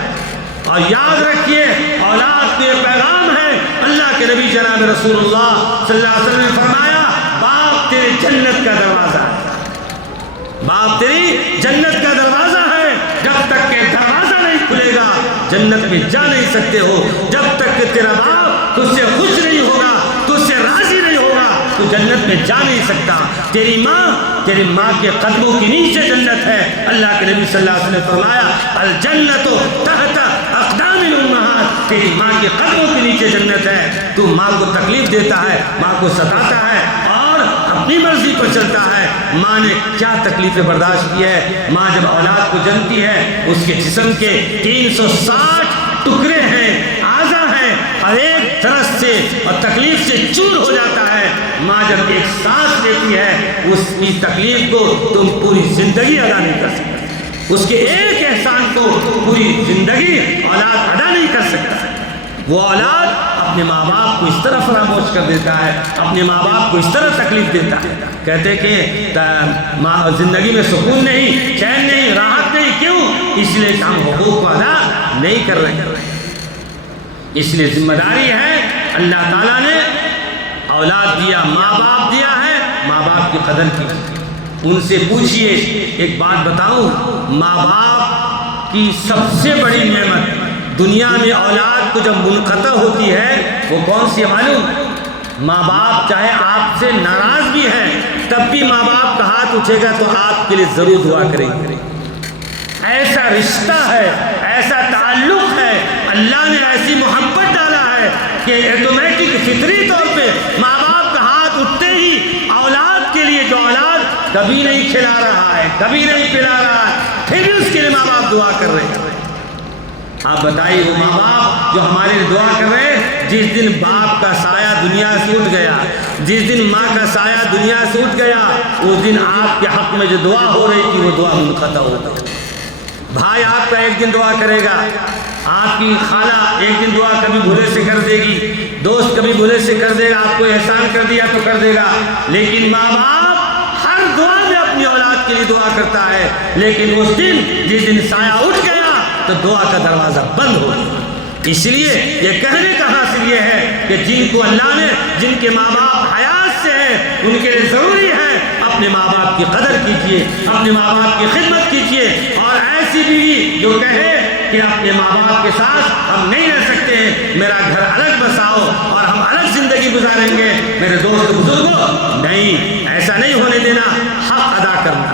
اور یاد رکھیے اولاد کو یہ پیغام ہے، اللہ کے نبی جناب رسول اللہ صلی اللہ علیہ وسلم نے فرمایا باپ تیری جنت کا دروازہ ہے، باپ تیری جنت کا دروازہ ہے، جب تک کہ دروازہ نہیں کھلے گا جنت میں جا نہیں سکتے ہو۔ جب تک کہ تیرا باپ تجھ سے خوش نہیں ہوگا، تجھ سے راضی نہیں ہوگا، تو جنت میں جا نہیں سکتا۔ تیری ماں کے قدموں کے نیچے جنت ہے۔ اللہ کے نبی صلی اللہ علیہ وسلم نے فرمایا الجنت تحت اقدام الامہات، تیری ماں کے قدموں کے نیچے جنت ہے۔ تو ماں کو تکلیف دیتا ہے، ماں کو ستاتا ہے اور اپنی مرضی پر چلتا ہے۔ ماں نے کیا تکلیفیں برداشت کی ہے؟ ماں جب اولاد کو جنتی ہے اس کے جسم کے 360 ٹکڑے ہیں، اعضا ہیں، اور ایک طرف سے اور تکلیف سے چور ہو جاتا ہے۔ ماں جب ایک سانس لیتی ہے اس کی تکلیف کو تم پوری زندگی ادا نہیں کر سکتے، اس کے ایک احسان کو پوری زندگی اولاد ادا نہیں کر سکتا۔ وہ اولاد اپنے ماں باپ کو اس طرح فراموش کر دیتا ہے، اپنے ماں باپ کو اس طرح تکلیف دیتا ہے، کہتے کہ زندگی میں سکون نہیں، چین نہیں، راحت نہیں۔ کیوں؟ اس لیے کہ ہم حقوق کو ادا نہیں کر رہے ہیں۔ اس لیے ذمہ داری ہے، اللہ تعالیٰ نے اولاد دیا، ماں باپ دیا ہے، ماں باپ کی قدر کیجیے، ان سے پوچھئے۔ ایک بات بتاؤں، ماں باپ کی سب سے بڑی نعمت دنیا میں اولاد کو جب منقطع ہوتی ہے وہ کون سی ہے معلوم؟ ماں باپ چاہے آپ سے ناراض بھی ہیں تب بھی ماں باپ کا ہاتھ اٹھے گا تو آپ کے لیے ضرور دعا کریں گے۔ ایسا رشتہ ہے، ایسا تعلق ہے، اللہ نے ایسی محبت ڈالا ہے کہ آٹومیٹک فطری طور پہ ماں باپ کا ہاتھ اٹھتے ہی اولاد کے لیے، جو اولاد کبھی نہیں کھلا رہا ہے، کبھی نہیں پلا رہا ہے، پھر بھی اس کے لیے ماں باپ دعا کر رہے ہیں۔ آپ بتائیے وہ ماں باپ جو ہمارے لیے دعا کر رہے ہیں، جس دن باپ کا سایہ دنیا سے اٹھ گیا، جس دن ماں کا سایہ دنیا سے اٹھ گیا، اس دن آپ کے حق میں جو دعا ہو رہی تھی وہ دعا منقطع ہو گئی۔ بھائی آپ کا ایک دن دعا کرے گا، آپ کی خالہ ایک دن دعا کبھی بھولے سے کر دے گی، دوست کبھی بھولے سے کر دے گا، آپ کو احسان کر دیا تو کر دے گا، لیکن ماں باپ ہر دعا میں اپنی اولاد کے لیے دعا کرتا ہے۔ لیکن اس دن جس دن سایہ اٹھ گیا تو دعا کا دروازہ بند ہو گیا۔ اس لیے یہ کہنے کا حاصل یہ ہے کہ جن کو اللہ نے، جن کے ماں باپ حیات سے ہیں، ان کے لیے ضروری ہے اپنے ماں باپ کی قدر کیجیے، اپنے ماں باپ کی خدمت کیجیے۔ اور ایسی بیوی جو کہے کہ اپنے ماں باپ کے ساتھ ہم نہیں رہ سکتے ہیں، میرا گھر الگ بساؤ اور ہم الگ زندگی گزاریں گے، میرے دوست بزرگوں، نہیں، ایسا نہیں ہونے دینا، حق ادا کرنا۔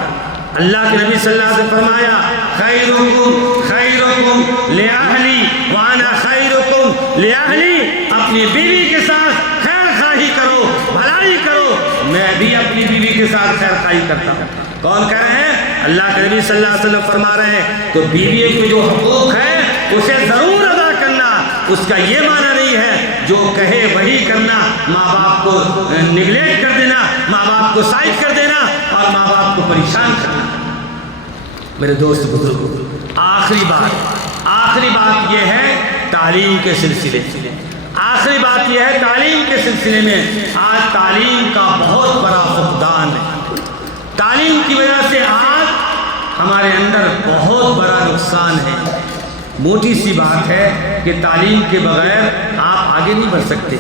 اللہ کے نبی صلی اللہ علیہ وسلم فرمایا خیرکم خیرکم لأہلی وانا خیرکم لأہلی، اپنی بیوی کے ساتھ خیر خواہی کرو، بھلائی کرو، میں بھی اپنی بیوی کے ساتھ خیر خواہی کرتا ہوں۔ کون کہہ رہے ہیں؟ اللہ کے نبی صلی اللہ علیہ وسلم فرما رہے ہیں تو بیوی کے جو حقوق ہے اسے ضرور ادا کرنا۔ اس کا یہ معنی نہیں ہے جو کہے وہی کرنا، ماں باپ کو نگلیکٹ کر دینا، ماں باپ کو سائڈ کر دینا اور ماں باپ کو پریشان کرنا۔ میرے دوست بزرگ، آخری بات یہ ہے تعلیم کے سلسلے میں، آخری بات یہ ہے تعلیم کے سلسلے میں۔ آج تعلیم کا بہت بڑا فقدان ہے، تعلیم کی وجہ سے آج ہمارے اندر بہت بڑا نقصان ہے۔ موٹی سی بات ہے کہ تعلیم کے بغیر آپ آگے نہیں بڑھ سکتے۔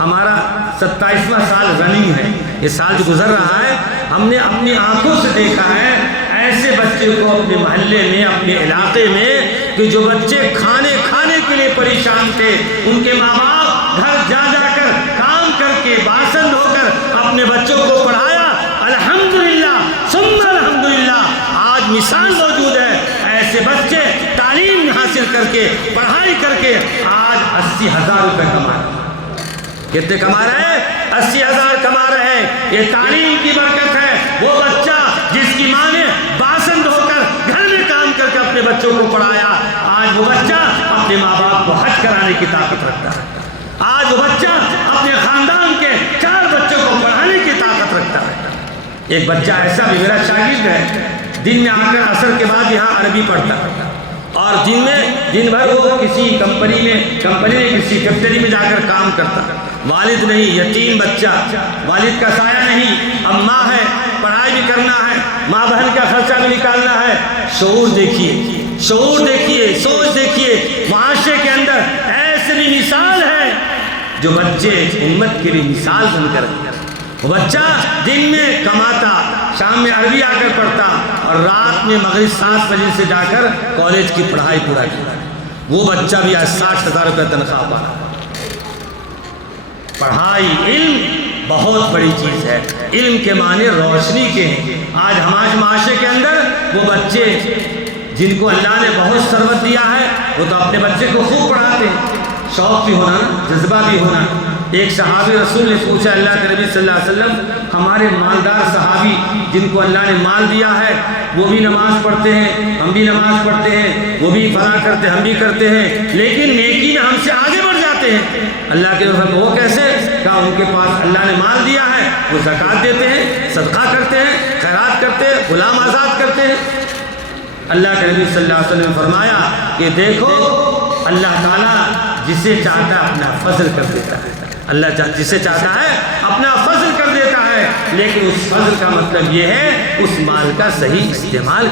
ہمارا 27واں سال رننگ ہے، یہ سال جو گزر رہا ہے، ہم نے اپنی آنکھوں سے دیکھا ہے ایسے بچے کو اپنے محلے میں، اپنے علاقے میں، کہ جو بچے کھانے کے لیے پریشان تھے، ان کے ماں باپ گھر جا کر کام کر کے باسن دھو کر اپنے بچوں کو پڑھایا۔ الحمدللہ ثم الحمدللہ، آج مثال کے آج 80,000 روپے کما رہے ہیں۔ کتنے کما رہے ہیں؟ 80,000 کما رہے ہیں۔ یہ تعلیم کی برکت ہے۔ وہ بچہ جس کی ماں نے باسن دھو کر گھر میں کام کر کے اپنے بچوں کو پڑھایا، آج وہ بچہ اپنے ماں باپ کو حج کرانے کی طاقت رکھتا ہے۔ آج وہ بچہ اپنے خاندان کے 4 بچوں کو پڑھانے کی طاقت رکھتا ہے۔ ایک بچہ ایسا بھی میرا شاگرد ہے، دن میں آ کر عصر کے بعد یہاں عربی پڑھتا ہے، اور دن بھر وہ کسی کمپنی میں کسی فیکٹری میں جا کر کام کرتا ہے۔ والد نہیں، یتیم بچہ، والد کا سایہ نہیں، اب ماں ہے، پڑھائی بھی کرنا ہے، ماں بہن کا خرچہ بھی نکالنا ہے۔ شعور دیکھیے، سوچ دیکھیے، معاشرے کے اندر ایسی بھی مثال ہے جو بچے امت کے لیے مثال بن کر وہ بچہ دن میں کماتا، شام میں عربی آ کر پڑھتا، اور رات میں مغرب 7 بجے سے جا کر کالج کی پڑھائی پورا کرتا۔ وہ بچہ بھی آج 60,000 روپے تنخواہ پا رہا ہے۔ پڑھائی، علم بہت بڑی چیز ہے۔ علم کے معنی روشنی کے ہیں۔ آج ہمارے معاشرے کے اندر وہ بچے جن کو اللہ نے بہت ثروت دیا ہے، وہ تو اپنے بچے کو خوب پڑھاتے ہیں۔ شوق بھی ہونا، جذبہ بھی ہونا۔ ایک صحابی رسول نے پوچھا اللہ کے نبی صلی اللہ علیہ وسلم، ہمارے مالدار صحابی جن کو اللہ نے مال دیا ہے وہ بھی نماز پڑھتے ہیں، ہم بھی نماز پڑھتے ہیں، وہ بھی فلاں کرتے ہیں، ہم بھی کرتے ہیں، لیکن نیکی میں ہم سے آگے بڑھ جاتے ہیں۔ اللہ کے نبی وہ کیسے؟ کہا ان کے پاس اللہ نے مال دیا ہے، وہ زکوٰۃ دیتے ہیں، صدقہ کرتے ہیں، خیرات کرتے ہیں، غلام آزاد کرتے ہیں۔ اللہ کے نبی صلی اللہ علیہ وسلم نے فرمایا کہ دیکھو اللہ تعالیٰ جسے چاہتا ہے اپنا فضل کر دیتا ہے، اللہ جسے چاہتا ہے اپنا فضل کر دیتا ہے، لیکن اس فضل کا مطلب یہ ہے اس مال کا صحیح استعمال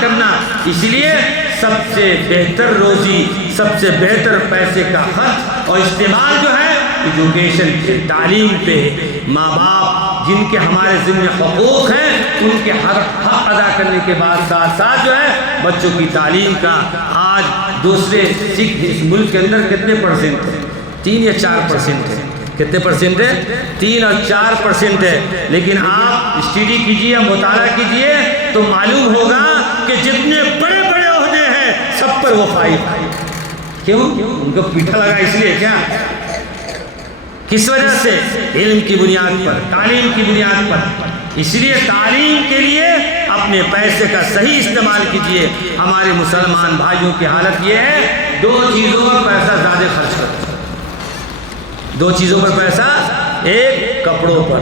کرنا۔ اس لیے سب سے بہتر روزی، سب سے بہتر پیسے کا خرچ اور استعمال جو ہے ایجوکیشن پہ، تعلیم پہ۔ ماں باپ جن کے ہمارے ذمہ حقوق ہیں ان کے حق ادا کرنے کے بعد ساتھ جو ہے بچوں کی تعلیم کا۔ آج دوسرے سکھ اس ملک کے اندر کتنے پرسنٹ ہے؟ 3 یا 4% ہے۔ کتنے پرسنٹ ہے؟ 3 اور 4% ہے۔ لیکن آپ اسٹڈی کیجئے، مطالعہ کیجئے تو معلوم ہوگا کہ جتنے بڑے بڑے عہدے ہیں سب پر وہ فائز ہے۔ کیوں؟ ان کو پیٹھا لگا اس لیے کیا؟ کس وجہ سے؟ علم کی بنیاد پر، تعلیم کی بنیاد پر۔ اس لیے تعلیم کے لیے اپنے پیسے کا صحیح استعمال کیجئے۔ ہمارے مسلمان بھائیوں کی حالت یہ ہے 2 چیزوں پر پیسہ زیادہ خرچ کرتے ہیں۔ 2 چیزوں پر پیسہ، ایک کپڑوں پر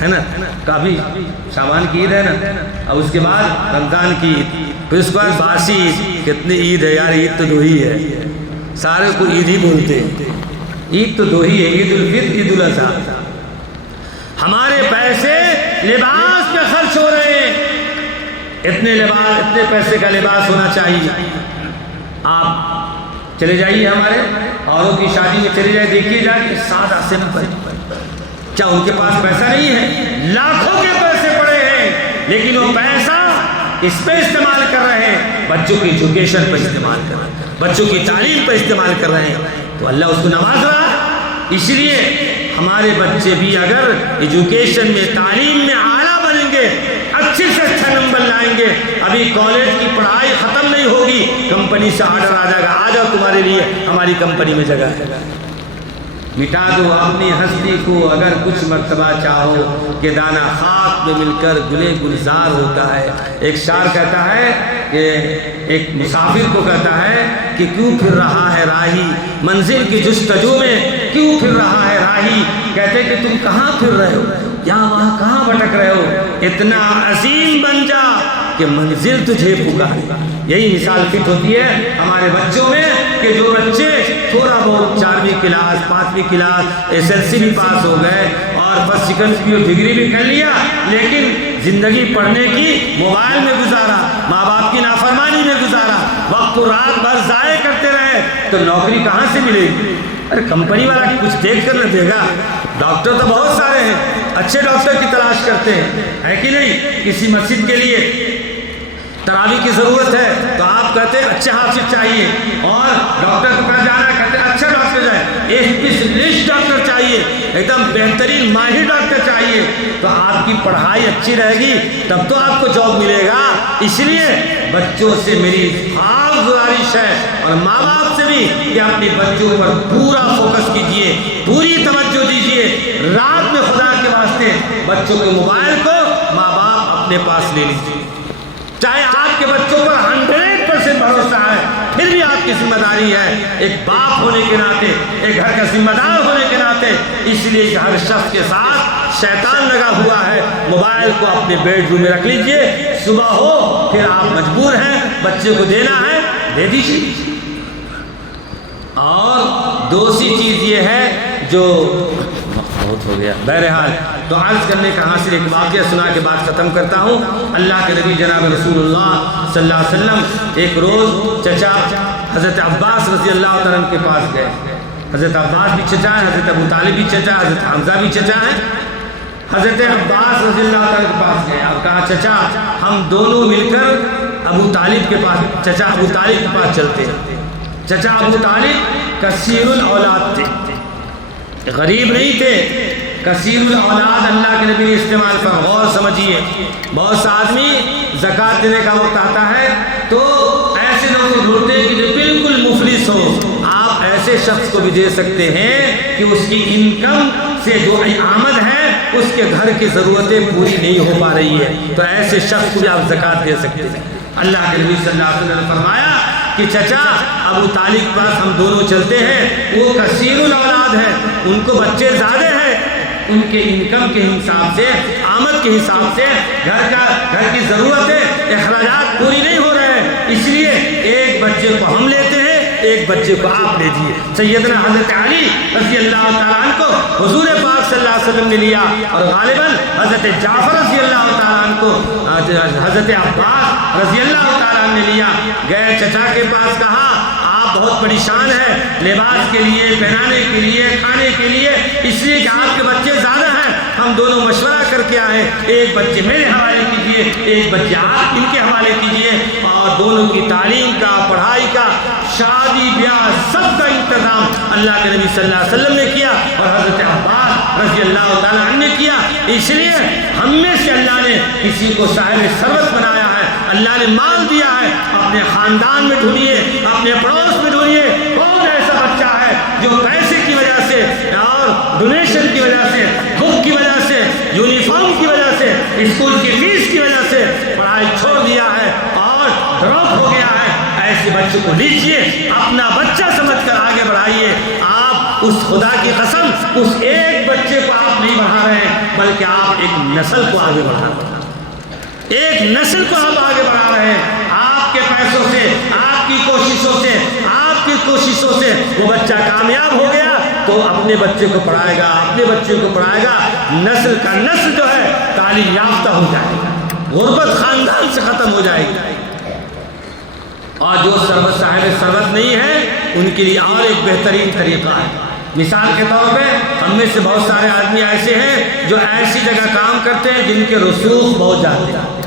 ہے نا، کبھی شعبان کی عید ہے نا، اور اس کے بعد رمضان کی عید، پھر اس کے بعد باسی عید۔ کتنی عید ہے یار؟ عید تو 2 ہی ہے، سارے کو عید ہی بولتے ہیں۔ عید تو 2 ہی ہے، عید الفطر، عید الاضحیٰ۔ ہمارے پیسے لباس پہ خرچ ہو رہے ہیں۔ اتنے پیسے کا لباس ہونا چاہیے۔ آپ چلے جائیے ہمارے اوروں کی شادی میں چلے جائے، دیکھیے جا کہ سادہ سمپل، کیا ان کے پاس پیسہ نہیں ہے؟ لاکھوں کے پیسے پڑے ہیں، لیکن وہ پیسہ اس پہ استعمال کر رہے ہیں، بچوں کی ایجوکیشن پہ استعمال کر رہے ہیں، بچوں کی تعلیم پہ استعمال کر رہے ہیں، تو اللہ اس کو نواز رہا ہے۔ اس لیے ہمارے بچے بھی اگر ایجوکیشن میں، تعلیم میں اعلیٰ بنیں گے، اچھے سے اچھا نمبر لائیں گے، ابھی کالج کی پڑھائی ختم نہیں ہوگی، کمپنی سے آرڈر آ جائے گا، آ جاؤ تمہارے لیے ہماری کمپنی میں جگہ ہے۔ مٹا دو اپنی ہستی کو اگر کچھ مرتبہ چاہو، کہ دانہ خاک میں مل کر گلے گلزار ہوتا ہے۔ ایک شاعر کہتا ہے کہ ایک مسافر کو کہتا ہے کہ کیوں پھر رہا ہے راہی منزل کی جستجو میں، کیوں پھر رہا ہے راہی؟ کہتے کہ تم کہاں پھر رہے ہو، یہاں وہاں کہاں بھٹک رہے ہو؟ اتنا عظیم بن جا کہ منزل تجھے پکارے۔ یہی مثال فٹ ہوتی ہے ہمارے بچوں میں، کہ جو بچے تھوڑا بہت 4ویں کلاس 5ویں کلاس SSLC بھی پاس ہو گئے اور فرسٹ سیکنڈ کی ڈگری بھی کر لیا، لیکن زندگی پڑھنے کی موبائل میں گزارا، ماں باپ کی نافرمانی میں گزارا، وقت کو رات بھر ضائع کرتے رہے، تو نوکری کہاں سے ملے گی؟ ارے کمپنی والا کچھ دیکھ کر نہ دے گا؟ ڈاکٹر تو بہت سارے ہیں، اچھے ڈاکٹر کی تلاش کرتے ہیں، ہے کہ نہیں؟ کسی مسجد کے لیے تراویح کی ضرورت ہے تو آپ کہتے ہیں اچھے حافظ چاہیے، اور ڈاکٹر کو کہاں جانا ہے کہتے ہیں اچھا ڈاکٹر جائے، اسپیشلسٹ ڈاکٹر چاہیے، ایک دم بہترین ماہر ڈاکٹر چاہیے، تو آپ کی پڑھائی اچھی رہے گی تب تو آپ کو جاب ملے گا۔ اس لیے بچوں سے میری خاص اور گزارش ہے اور ماں باپ سے بھی کہ اپنے بچوں پر پورا فوکس کیجئے، پوری توجہ دیجئے۔ رات میں خدا کے واسطے بچوں کے موبائل کو ماں باپ اپنے پاس لے لیجئے، چاہے آپ کے بچوں پر 100% بھروسہ ہے، پھر بھی آپ کی ذمہ داری ہے ایک باپ ہونے کے ناطے، ایک گھر کا ذمہ دار ہونے کے ناطے، اس لیے کہ ہر شخص کے ساتھ شیطان لگا ہوا ہے۔ موبائل کو اپنے بیڈ روم میں رکھ لیجئے، صبح ہو پھر آپ مجبور ہیں بچے کو دینا ہے، دے دیجئے۔ اور دوسری چیز یہ ہے جو بہت ہو گیا، بہرحال تو عرض کرنے کا حاصل ایک واقعہ سنا کے بعد ختم کرتا ہوں۔ اللہ کے نبی جناب رسول اللہ صلی اللہ علیہ وسلم ایک روز چچا حضرت عباس رضی اللہ تعالیٰ عنہ کے پاس گئے۔ حضرت عباس بھی چچا ہے، حضرت ابو طالب بھی چچا ہے، حضرت حمزہ بھی چچا ہے۔ حضرت عباس رضی اللہ تعالیٰ کے پاس گئے اور کہا چچا ہم دونوں مل کر ابو طالب کے پاس، چچا ابو طالب کے پاس چلتے ہیں۔ چچا ابو طالب کثیر الاولاد تھے، غریب نہیں تھے، کثیر الاولاد اللہ کے نبی نے استعمال پر غور سمجھیے۔ بہت سے آدمی زکوٰۃ دینے کا وقت آتا ہے تو ایسے لوگوں کو ڈھونڈتے ہیں کہ جو بالکل مفلس ہو۔ آپ ایسے شخص کو بھی دے سکتے ہیں کہ اس کی انکم سے جو آمد ہے اس کے گھر کی ضرورتیں پوری نہیں ہو پا رہی ہے، تو ایسے شخص کو بھی آپ زکوٰۃ دے سکتے ہیں۔ اللہ کے نبی صلی اللہ علیہ وسلم نے فرمایا کہ چچا ابو طالب کے پاس ہم دونوں چلتے ہیں، وہ کثیر الاولاد ہے، ان کو بچے زیادہ ہیں، ان کے انکم کے حساب سے، آمد کے حساب سے گھر کی ضرورتیں، اخراجات پوری نہیں ہو رہے ہیں، اس لیے ایک بچے کو ہم لیتے ہیں، ایک بچے کو آپ لے دیے۔ سیدنا حضرت علی رضی اللہ تعالیٰ عنہ کو حضور پاک صلی اللہ علیہ وسلم نے لیا اور غالباً حضرت جعفر رضی اللہ تعالیٰ عنہ کو حضرت عباس رضی اللہ تعالیٰ عنہ نے لیا۔ گئے چچا کے پاس، کہا آپ بہت پریشان ہیں لباس کے لیے، پہنانے کے لیے، کھانے کے لیے، اس لیے کہ آپ کے بچے زیادہ ہیں، ہم دونوں مشورہ کر کے آئے، ایک بچے میرے حوالے کیجئے، ایک بچے آپ ان کے حوالے کیجئے، اور دونوں کی تعلیم کا، پڑھائی کا، شادی بیاہ سب کا انتظام اللہ کے نبی صلی اللہ علیہ وسلم نے کیا اور حضرت عباس رضی اللہ تعالیٰ عنہ نے کیا۔ اس لیے ہم میں سے اللہ نے کسی کو صاحب ثروت بنایا ہے، اللہ نے مال دیا ہے، اپنے خاندان میں ڈھونڈیے، اپنے پڑوس میں ڈھونڈیے، کون ایسا بچہ ہے جو پیسے کی وجہ سے اور ڈونیشن کی وجہ سے، بک کی وجہ سے، یونیفارم کی وجہ سے، اسکول کی فیس کی وجہ سے پڑھائی چھوڑ دیا ہے اور ڈراپ ہو گیا ہے۔ ایسے بچوں کو لیجئے، اپنا بچہ سمجھ کر آگے بڑھائیے۔ آپ اس خدا کی قسم اس ایک بچے کو آپ نہیں بڑھا رہے ہیں، بلکہ آپ ایک نسل کو آگے بڑھا رہے ہیں، ایک نسل کو آپ آگے بڑھا رہے ہیں۔ آپ کے پیسوں سے، آپ کی کوششوں سے وہ بچہ کامیاب ہو گیا تو اپنے بچے کو پڑھائے گا، اپنے بچے کو پڑھائے گا، نسل کا نسل جو ہے تعلیم یافتہ ہو جائے گا، غربت خاندان سے ختم ہو جائے گی۔ اور جو صاحب ثروت نہیں ہے ان کے لیے اور ایک بہترین طریقہ ہے۔ مثال کے طور پہ ہم میں سے بہت سارے آدمی ایسے ہیں جو ایسی جگہ کام کرتے ہیں جن کے رسوخ بہت زیادہ ہیں،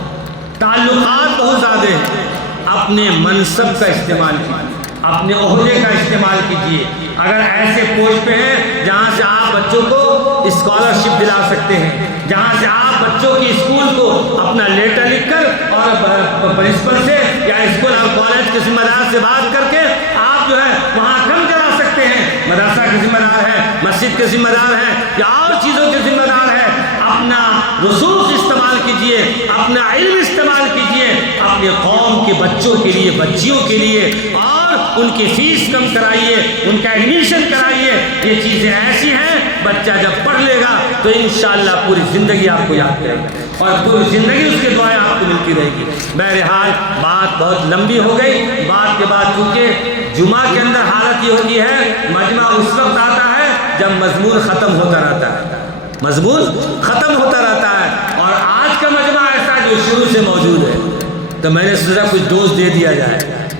تعلقات بہت زیادہ ہیں۔ اپنے منصب کا استعمال کیجیے، اپنے عہدے کا استعمال کیجیے۔ اگر ایسے پوسٹ پہ ہیں جہاں سے آپ بچوں کو اسکالرشپ دلا سکتے ہیں، جہاں سے آپ بچوں کی اسکول کو اپنا لیٹر لکھ کر اور پرنسپل سے یا اسکول اور کالج کے ذمہ دار سے بات کر کے آپ جو ہے وہاں کم کرا سکتے ہیں۔ مدرسہ کے ذمہ دار ہے، مسجد کے ذمہ دار ہے یا اور چیزوں کے ذمہ دار ہے، اپنا رسوخ استعمال کیجئے، اپنا علم استعمال کیجئے، اپنے قوم کے بچوں کے لیے، بچیوں کے لیے، اور ان کی فیس کم کرائیے، ان کا ایڈمیشن کرائیے۔ یہ چیزیں ایسی ہیں بچہ جب پڑھ لے گا تو انشاءاللہ پوری زندگی آپ کو یاد کرے گا اور پوری زندگی اس کے دعائیں آپ کو ملتی رہے گی۔ بہرحال بات بہت لمبی ہو گئی، بات کے بعد چونکہ جمعہ کے اندر حالت یہ ہوتی ہے مجمع اس وقت آتا ہے جب مضمون ختم ہوتا رہتا ہے، مضمون ختم ہوتا رہتا ہے، اور آج کا مجمع ایسا جو شروع سے موجود ہے تو میں نے سوچا کچھ ڈوز دے دیا جائے۔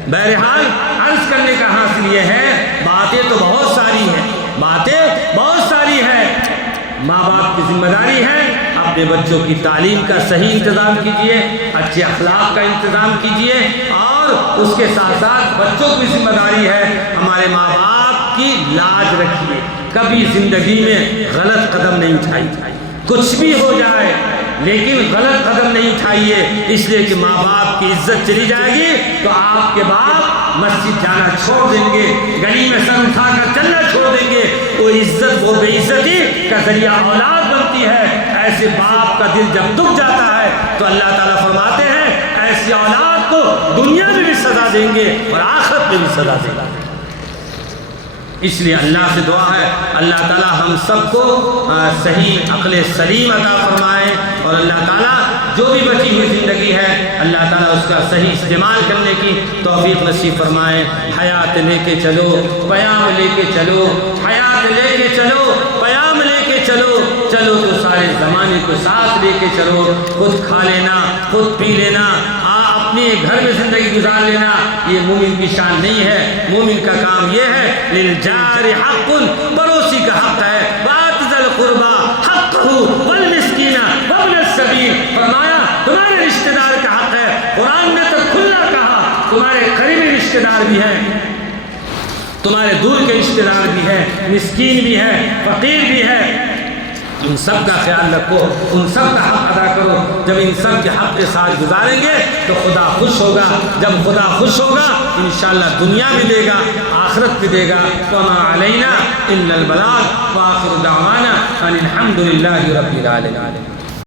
بہرحال عرض کرنے کا حاصل یہ ہے باتیں تو بہت ساری ہیں، باتیں بہت ساری ہیں۔ ماں باپ کی ذمہ داری ہے اپنے بچوں کی تعلیم کا صحیح انتظام کیجیے، اچھے اخلاق کا انتظام کیجیے، اور اس کے ساتھ ساتھ بچوں کی ذمہ داری ہے ہمارے ماں باپ کی لاج رکھیے، کبھی زندگی میں غلط قدم نہیں اٹھائی۔ کچھ بھی ہو جائے لیکن غلط قدم نہیں اٹھائیے، اس لیے کہ ماں باپ کی عزت چلی جائے گی تو آپ کے باپ مسجد جانا چھوڑ دیں گے، گلی میں سر اٹھا کر چلنا چھوڑ دیں گے، وہ عزت وہ بے عزتی کا ذریعہ اولاد بنتی ہے۔ ایسے باپ کا دل جب دکھ جاتا ہے تو اللہ تعالیٰ فرماتے ہیں ایسی اولاد کو دنیا میں بھی سزا دیں گے اور آخرت میں بھی سزا دیں گے۔ اس لیے اللہ سے دعا ہے اللہ تعالیٰ ہم سب کو صحیح عقل سلیم عطا فرمائے، اور اللہ تعالیٰ جو بھی بچی ہوئی زندگی ہے اللہ تعالیٰ اس کا صحیح استعمال کرنے کی توفیق نصیب فرمائے۔ حیات لے کے چلو، پیام لے کے چلو، حیات لے کے چلو، پیام لے کے چلو، چلو تو سارے زمانے کو ساتھ لے کے چلو، خود کھا لینا، خود پی لینا، اپنے گھر میں زندگی گزار لینا یہ مومن کی شان نہیں ہے۔ مومن کا کام یہ ہے للجار حق، پڑوسی کا حق ہے، وآت ذی القربى حقہ والمسکین وابن السبیل، فرمایا تمہارے رشتہ دار کا حق ہے۔ قرآن نے تو کھلا کہا تمہارے قریبی رشتہ دار بھی ہیں، تمہارے دور کے رشتہ دار بھی ہیں، مسکین بھی ہے، فقیر بھی ہے، ان سب کا خیال رکھو، ان سب کا حق ادا کرو۔ جب ان سب کے حق کے ساتھ گزاریں گے تو خدا خوش ہوگا، جب خدا خوش ہوگا انشاءاللہ دنیا بھی دے گا، آخرت بھی دے گا۔ وما علینا الا البلاغ، وآخر دعوانا ان الحمد للہ رب العالمین۔